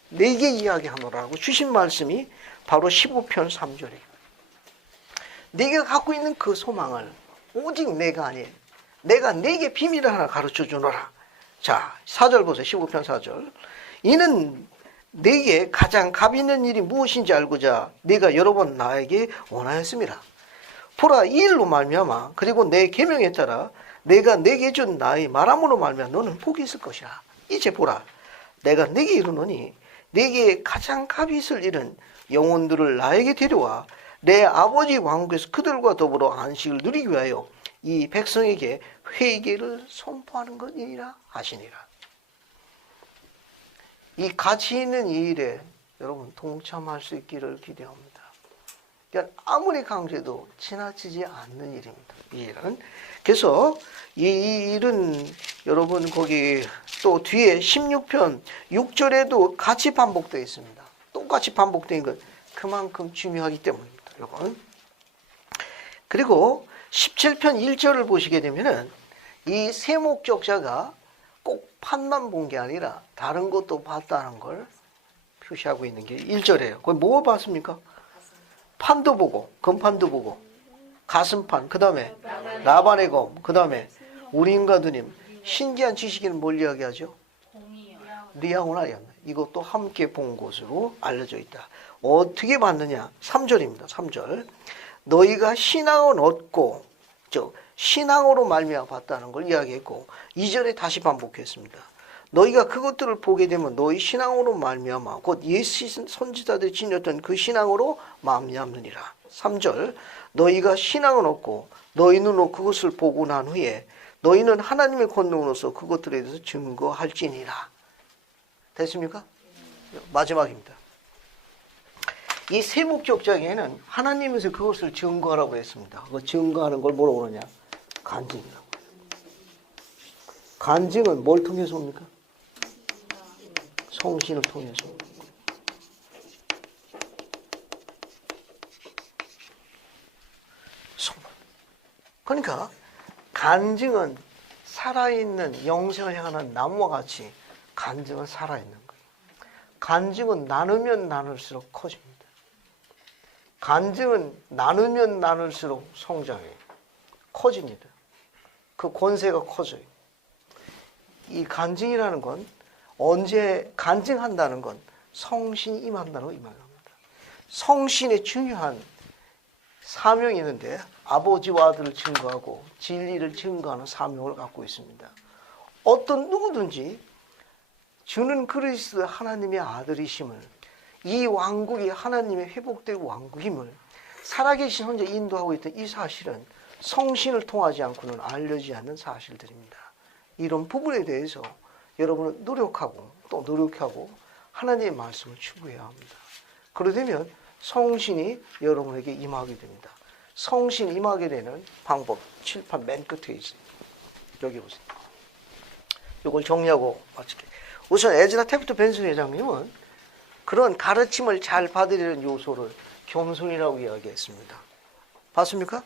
내게 이야기하노라고 주신 말씀이 바로 15편 3절이에요. 내가 갖고 있는 그 소망을 오직 내가 아닌 내가 내게 비밀을 하나 가르쳐 주노라. 자, 4절 보세요. 15편 4절. 이는 내게 가장 값 있는 일이 무엇인지 알고자 내가 여러 번 나에게 원하였습니다. 보라, 이 일로 말미암아 그리고 내 계명에 따라 내가 내게 준 나의 말함으로 말미암아 너는 복이 있을 것이라. 이제 보라, 내가 내게 이르노니 내게 가장 값이 있을 일은 영혼들을 나에게 데려와 내 아버지 왕국에서 그들과 더불어 안식을 누리기 위하여 이 백성에게 회개를 선포하는 것이니라 하시니라. 이 가치 있는 이 일에 여러분 동참할 수 있기를 기대합니다. 그러니까 아무리 강조해도 지나치지 않는 일입니다. 이 일은. 그래서 이 일은 여러분 거기 또 뒤에 16편 6절에도 같이 반복되어 있습니다. 똑같이 반복된 건 그만큼 중요하기 때문입니다. 여러분. 그리고 17편 1절을 보시게 되면은 이 세목적자가 꼭 판만 본 게 아니라 다른 것도 봤다는 걸 표시하고 있는 게 1절이에요. 그걸 뭐 봤습니까? 판도 보고, 금판도 보고, 가슴판, 그 다음에 라반의 검, 그 다음에 우림과 두님. 신기한 지식에는 뭘 이야기하죠? 리아오나리아. 이것도 함께 본 것으로 알려져 있다. 어떻게 봤느냐? 3절입니다. 3절. 너희가 신앙을 얻고, 신앙으로 말미암아 봤다는 걸 이야기했고 2절에 다시 반복했습니다. 너희가 그것들을 보게 되면 너희 신앙으로 말미암아 곧 예수 선지자들이 지녔던 그 신앙으로 말미암느니라. 3절 너희가 신앙을 얻고 너희 눈으로 그것을 보고 난 후에 너희는 하나님의 권능으로서 그것들에 대해서 증거할지니라. 됐습니까? 마지막입니다. 이 세목적자에는 하나님에서 그것을 증거하라고 했습니다. 그 증거하는 걸 뭐라고 그러냐? 간증이라고. 간증은 뭘 통해서 옵니까? 성신을 통해서. 그러니까 간증은 살아있는 영생을 향하는 나무와 같이 간증은 살아있는 거예요. 간증은 나누면 나눌수록 커집니다. 간증은 나누면 나눌수록 성장해요. 커집니다. 그 권세가 커져요. 이 간증이라는 건 언제 간증한다는 건 성신이 임한다는 거 임합니다. 성신의 중요한 사명이 있는데 아버지와 아들을 증거하고 진리를 증거하는 사명을 갖고 있습니다. 어떤 누구든지 주는 그리스도 하나님의 아들이심을 이 왕국이 하나님의 회복되고 왕국임을 살아계신 혼자 인도하고 있던 이 사실은 성신을 통하지 않고는 알려지지 않는 사실들입니다. 이런 부분에 대해서 여러분은 노력하고 또 노력하고 하나님의 말씀을 추구해야 합니다. 그러되면 성신이 여러분에게 임하게 됩니다. 성신 임하게 되는 방법 칠판 맨 끝에 있어요. 여기 보세요. 이걸 정리하고 마칠게요. 우선 에즈라 태프트 벤슨 회장님은 그런 가르침을 잘 받으려는 요소를 겸손이라고 이야기했습니다. 봤습니까?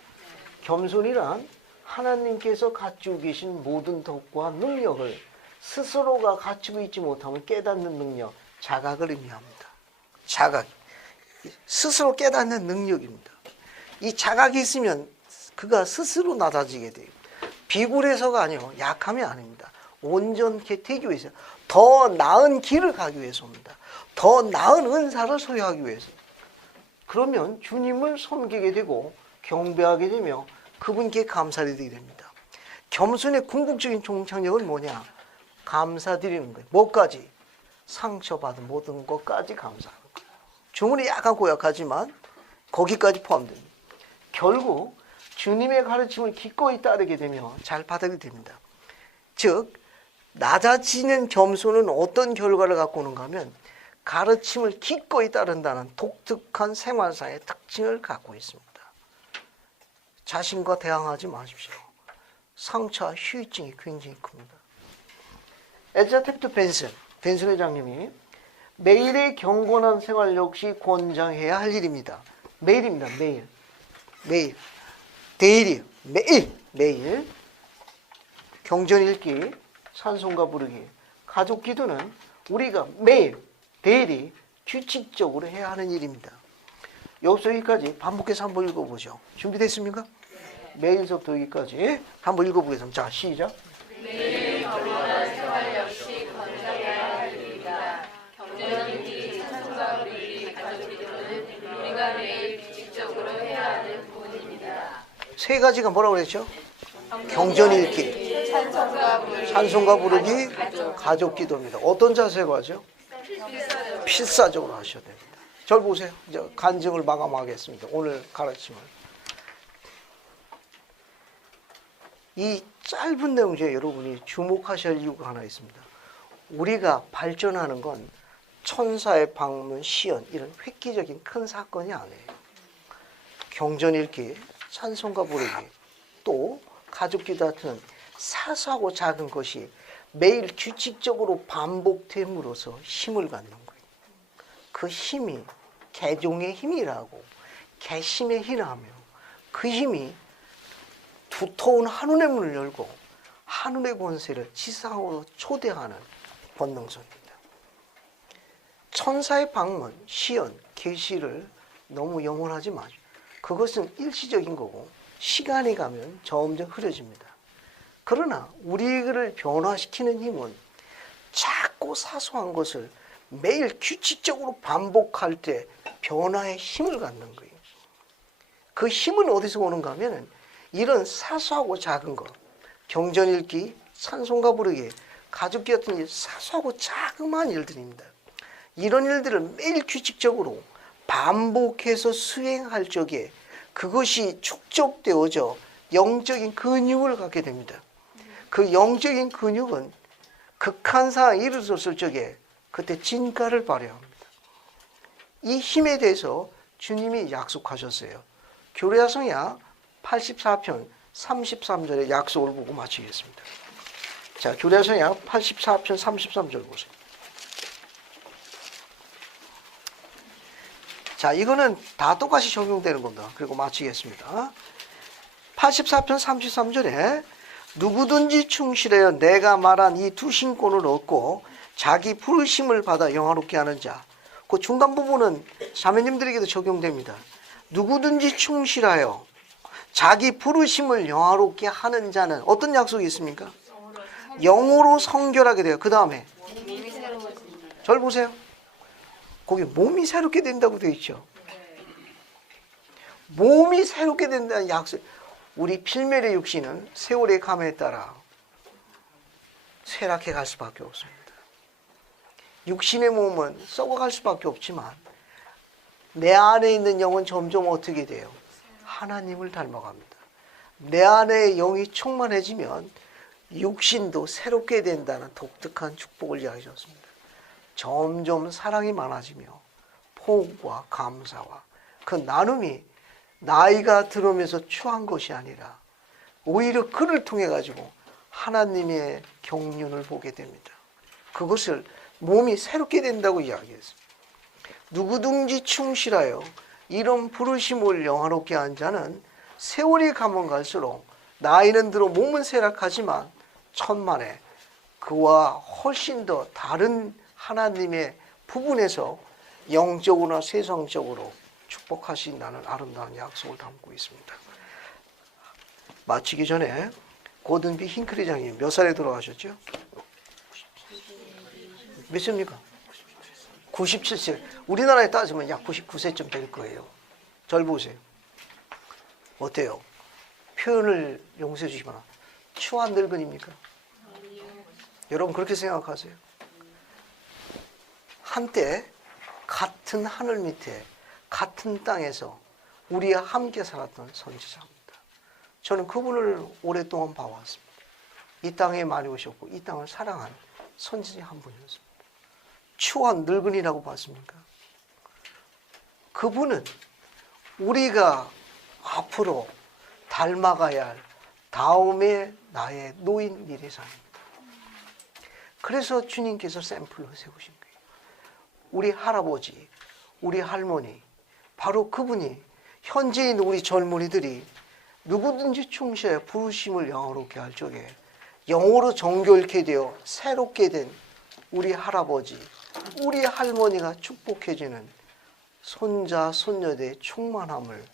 겸손이란 하나님께서 가지고 계신 모든 덕과 능력을 스스로가 가지고 있지 못하면 깨닫는 능력, 자각을 의미합니다. 자각. 스스로 깨닫는 능력입니다. 이 자각이 있으면 그가 스스로 낮아지게 돼요. 비굴해서가 아니요. 약함이 아닙니다. 온전케 되기 위해서 더 나은 길을 가기 위해서입니다. 더 나은 은사를 소유하기 위해서. 그러면 주님을 섬기게 되고 경배하게 되며 그분께 감사드리게 됩니다. 겸손의 궁극적인 종착역은 뭐냐? 감사드리는 거예요. 뭐까지? 상처받은 모든 것까지 감사하는 거예요. 주문이 약간 고약하지만 거기까지 포함됩니다. 결국 주님의 가르침을 기꺼이 따르게 되며 잘 받아들이게 됩니다. 즉 낮아지는 겸손은 어떤 결과를 갖고 오는가 하면 가르침을 기꺼이 따른다는 독특한 생활상의 특징을 갖고 있습니다. 자신과 대항하지 마십시오. 상처와 후유증이 굉장히 큽니다. 에즈라 태프트 벤슨 회장님이 매일의 경건한 생활 역시 권장해야 할 일입니다. 매일입니다. 매일. 데일이요. 매일. 경전 읽기, 찬송가 부르기, 가족 기도는 우리가 매일, 데일이 규칙적으로 해야 하는 일입니다. 여기서 여기까지 반복해서 한번 읽어보죠. 준비됐습니까? 매일서부터 여기까지 한번 읽어보겠습니다. 자, 시작. 매일 경건한 생활 역시 권장해야 할 일입니다. 경전 읽기, 찬송가 부르기, 가족 기도는 우리가 매일 규칙적으로 해야 하는 부분입니다. 세 가지가 뭐라고 그랬죠? 경전 읽기, 찬송가 부르기, 가족 기도입니다. 어떤 자세로 하죠? 필사적으로 하셔야 됩니다. 절 보세요. 이제 간증을 마감하겠습니다. 오늘 가르침을. 이 짧은 내용 중에 여러분이 주목하셔야 할 이유가 하나 있습니다. 우리가 발전하는 건 천사의 방문, 시연 이런 획기적인 큰 사건이 아니에요. 경전 읽기, 찬송가 부르기, 또 가족 기도 같은 사소하고 작은 것이 매일 규칙적으로 반복됨으로써 힘을 갖는 거예요. 그 힘이 개종의 힘이라고 개심의 힘이라며 그 힘이 두터운 한운의 문을 열고 한운의 권세를 지상으로 초대하는 본능성입니다. 천사의 방문, 시연, 계시를 너무 영원하지 마십시오. 그것은 일시적인 거고 시간이 가면 점점 흐려집니다. 그러나 우리를 변화시키는 힘은 작고 사소한 것을 매일 규칙적으로 반복할 때 변화의 힘을 갖는 거예요. 그 힘은 어디서 오는가 하면 이런 사소하고 작은 것, 경전 읽기, 찬송가 부르기, 가족기 같은 일, 사소하고 자그마한 일들입니다. 이런 일들을 매일 규칙적으로 반복해서 수행할 적에 그것이 축적되어져 영적인 근육을 갖게 됩니다. 그 영적인 근육은 극한 상황에 이르렀을 적에 그때 진가를 발휘합니다. 이 힘에 대해서 주님이 약속하셨어요. 교례자성야 84편 33절의 약속을 보고 마치겠습니다. 자, 교례자성야 84편 33절 보세요. 자, 이거는 다 똑같이 적용되는 겁니다. 그리고 마치겠습니다. 84편 33절에 누구든지 충실하여 내가 말한 이 두 신권을 얻고 자기 부르심을 받아 영화롭게 하는 자. 그 중간 부분은 자매님들에게도 적용됩니다. 누구든지 충실하여 자기 부르심을 영화롭게 하는 자는 어떤 약속이 있습니까? 영으로 성결하게 돼요. 그 다음에 절 보세요. 거기 몸이 새롭게 된다고 되어 있죠. 몸이 새롭게 된다는 약속. 우리 필멸의 육신은 세월의 감에 따라 쇠락해 갈 수밖에 없습니다. 육신의 몸은 썩어갈 수밖에 없지만 내 안에 있는 영은 점점 어떻게 돼요? 하나님을 닮아갑니다. 내 안에 영이 충만해지면 육신도 새롭게 된다는 독특한 축복을 이야기하셨습니다. 점점 사랑이 많아지며 포옹과 감사와 그 나눔이 나이가 들어오면서 추한 것이 아니라 오히려 그를 통해 가지고 하나님의 경륜을 보게 됩니다. 그것을 몸이 새롭게 된다고 이야기했습니다. 누구든지 충실하여 이런 부르심을 영화롭게 한 자는 세월이 가면 갈수록 나이는 들어 몸은 쇠락하지만 천만에 그와 훨씬 더 다른 하나님의 부분에서 영적으로나 세상적으로 축복하신다는 아름다운 약속을 담고 있습니다. 마치기 전에 고든비 힝클리 장님 몇 살에 돌아가셨죠? 몇 세입니까? 97세. 우리나라에 따지면 약 99세쯤 될 거예요. 절 보세요. 어때요? 표현을 용서해 주시거나 추한 늙은입니까? 여러분 그렇게 생각하세요? 한때 같은 하늘 밑에 같은 땅에서 우리와 함께 살았던 선지자입니다. 저는 그분을 오랫동안 봐왔습니다. 이 땅에 많이 오셨고 이 땅을 사랑한 선지자 한 분이었습니다. 추한 늙은이라고 봤습니까? 그분은 우리가 앞으로 닮아가야 할 다음의 나의 노인 미래상입니다. 그래서 주님께서 샘플로 세우신 거예요. 우리 할아버지, 우리 할머니, 바로 그분이 현재 있는 우리 젊은이들이 누구든지 충실해 부르심을 영화롭게 할 적에 영으로 정결케 되어 새롭게 된 우리 할아버지, 우리 할머니가 축복해주는 손자, 손녀들의 충만함을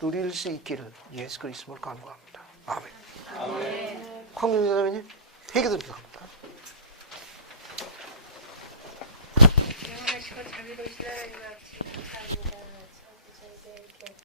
누릴 수 있기를 예수 그리스도를 간구합니다. 아멘. 아멘. 황명자 자매님, 회개드립니다. 영원하시고 자비로우신 하나님 아버지 감사합니다.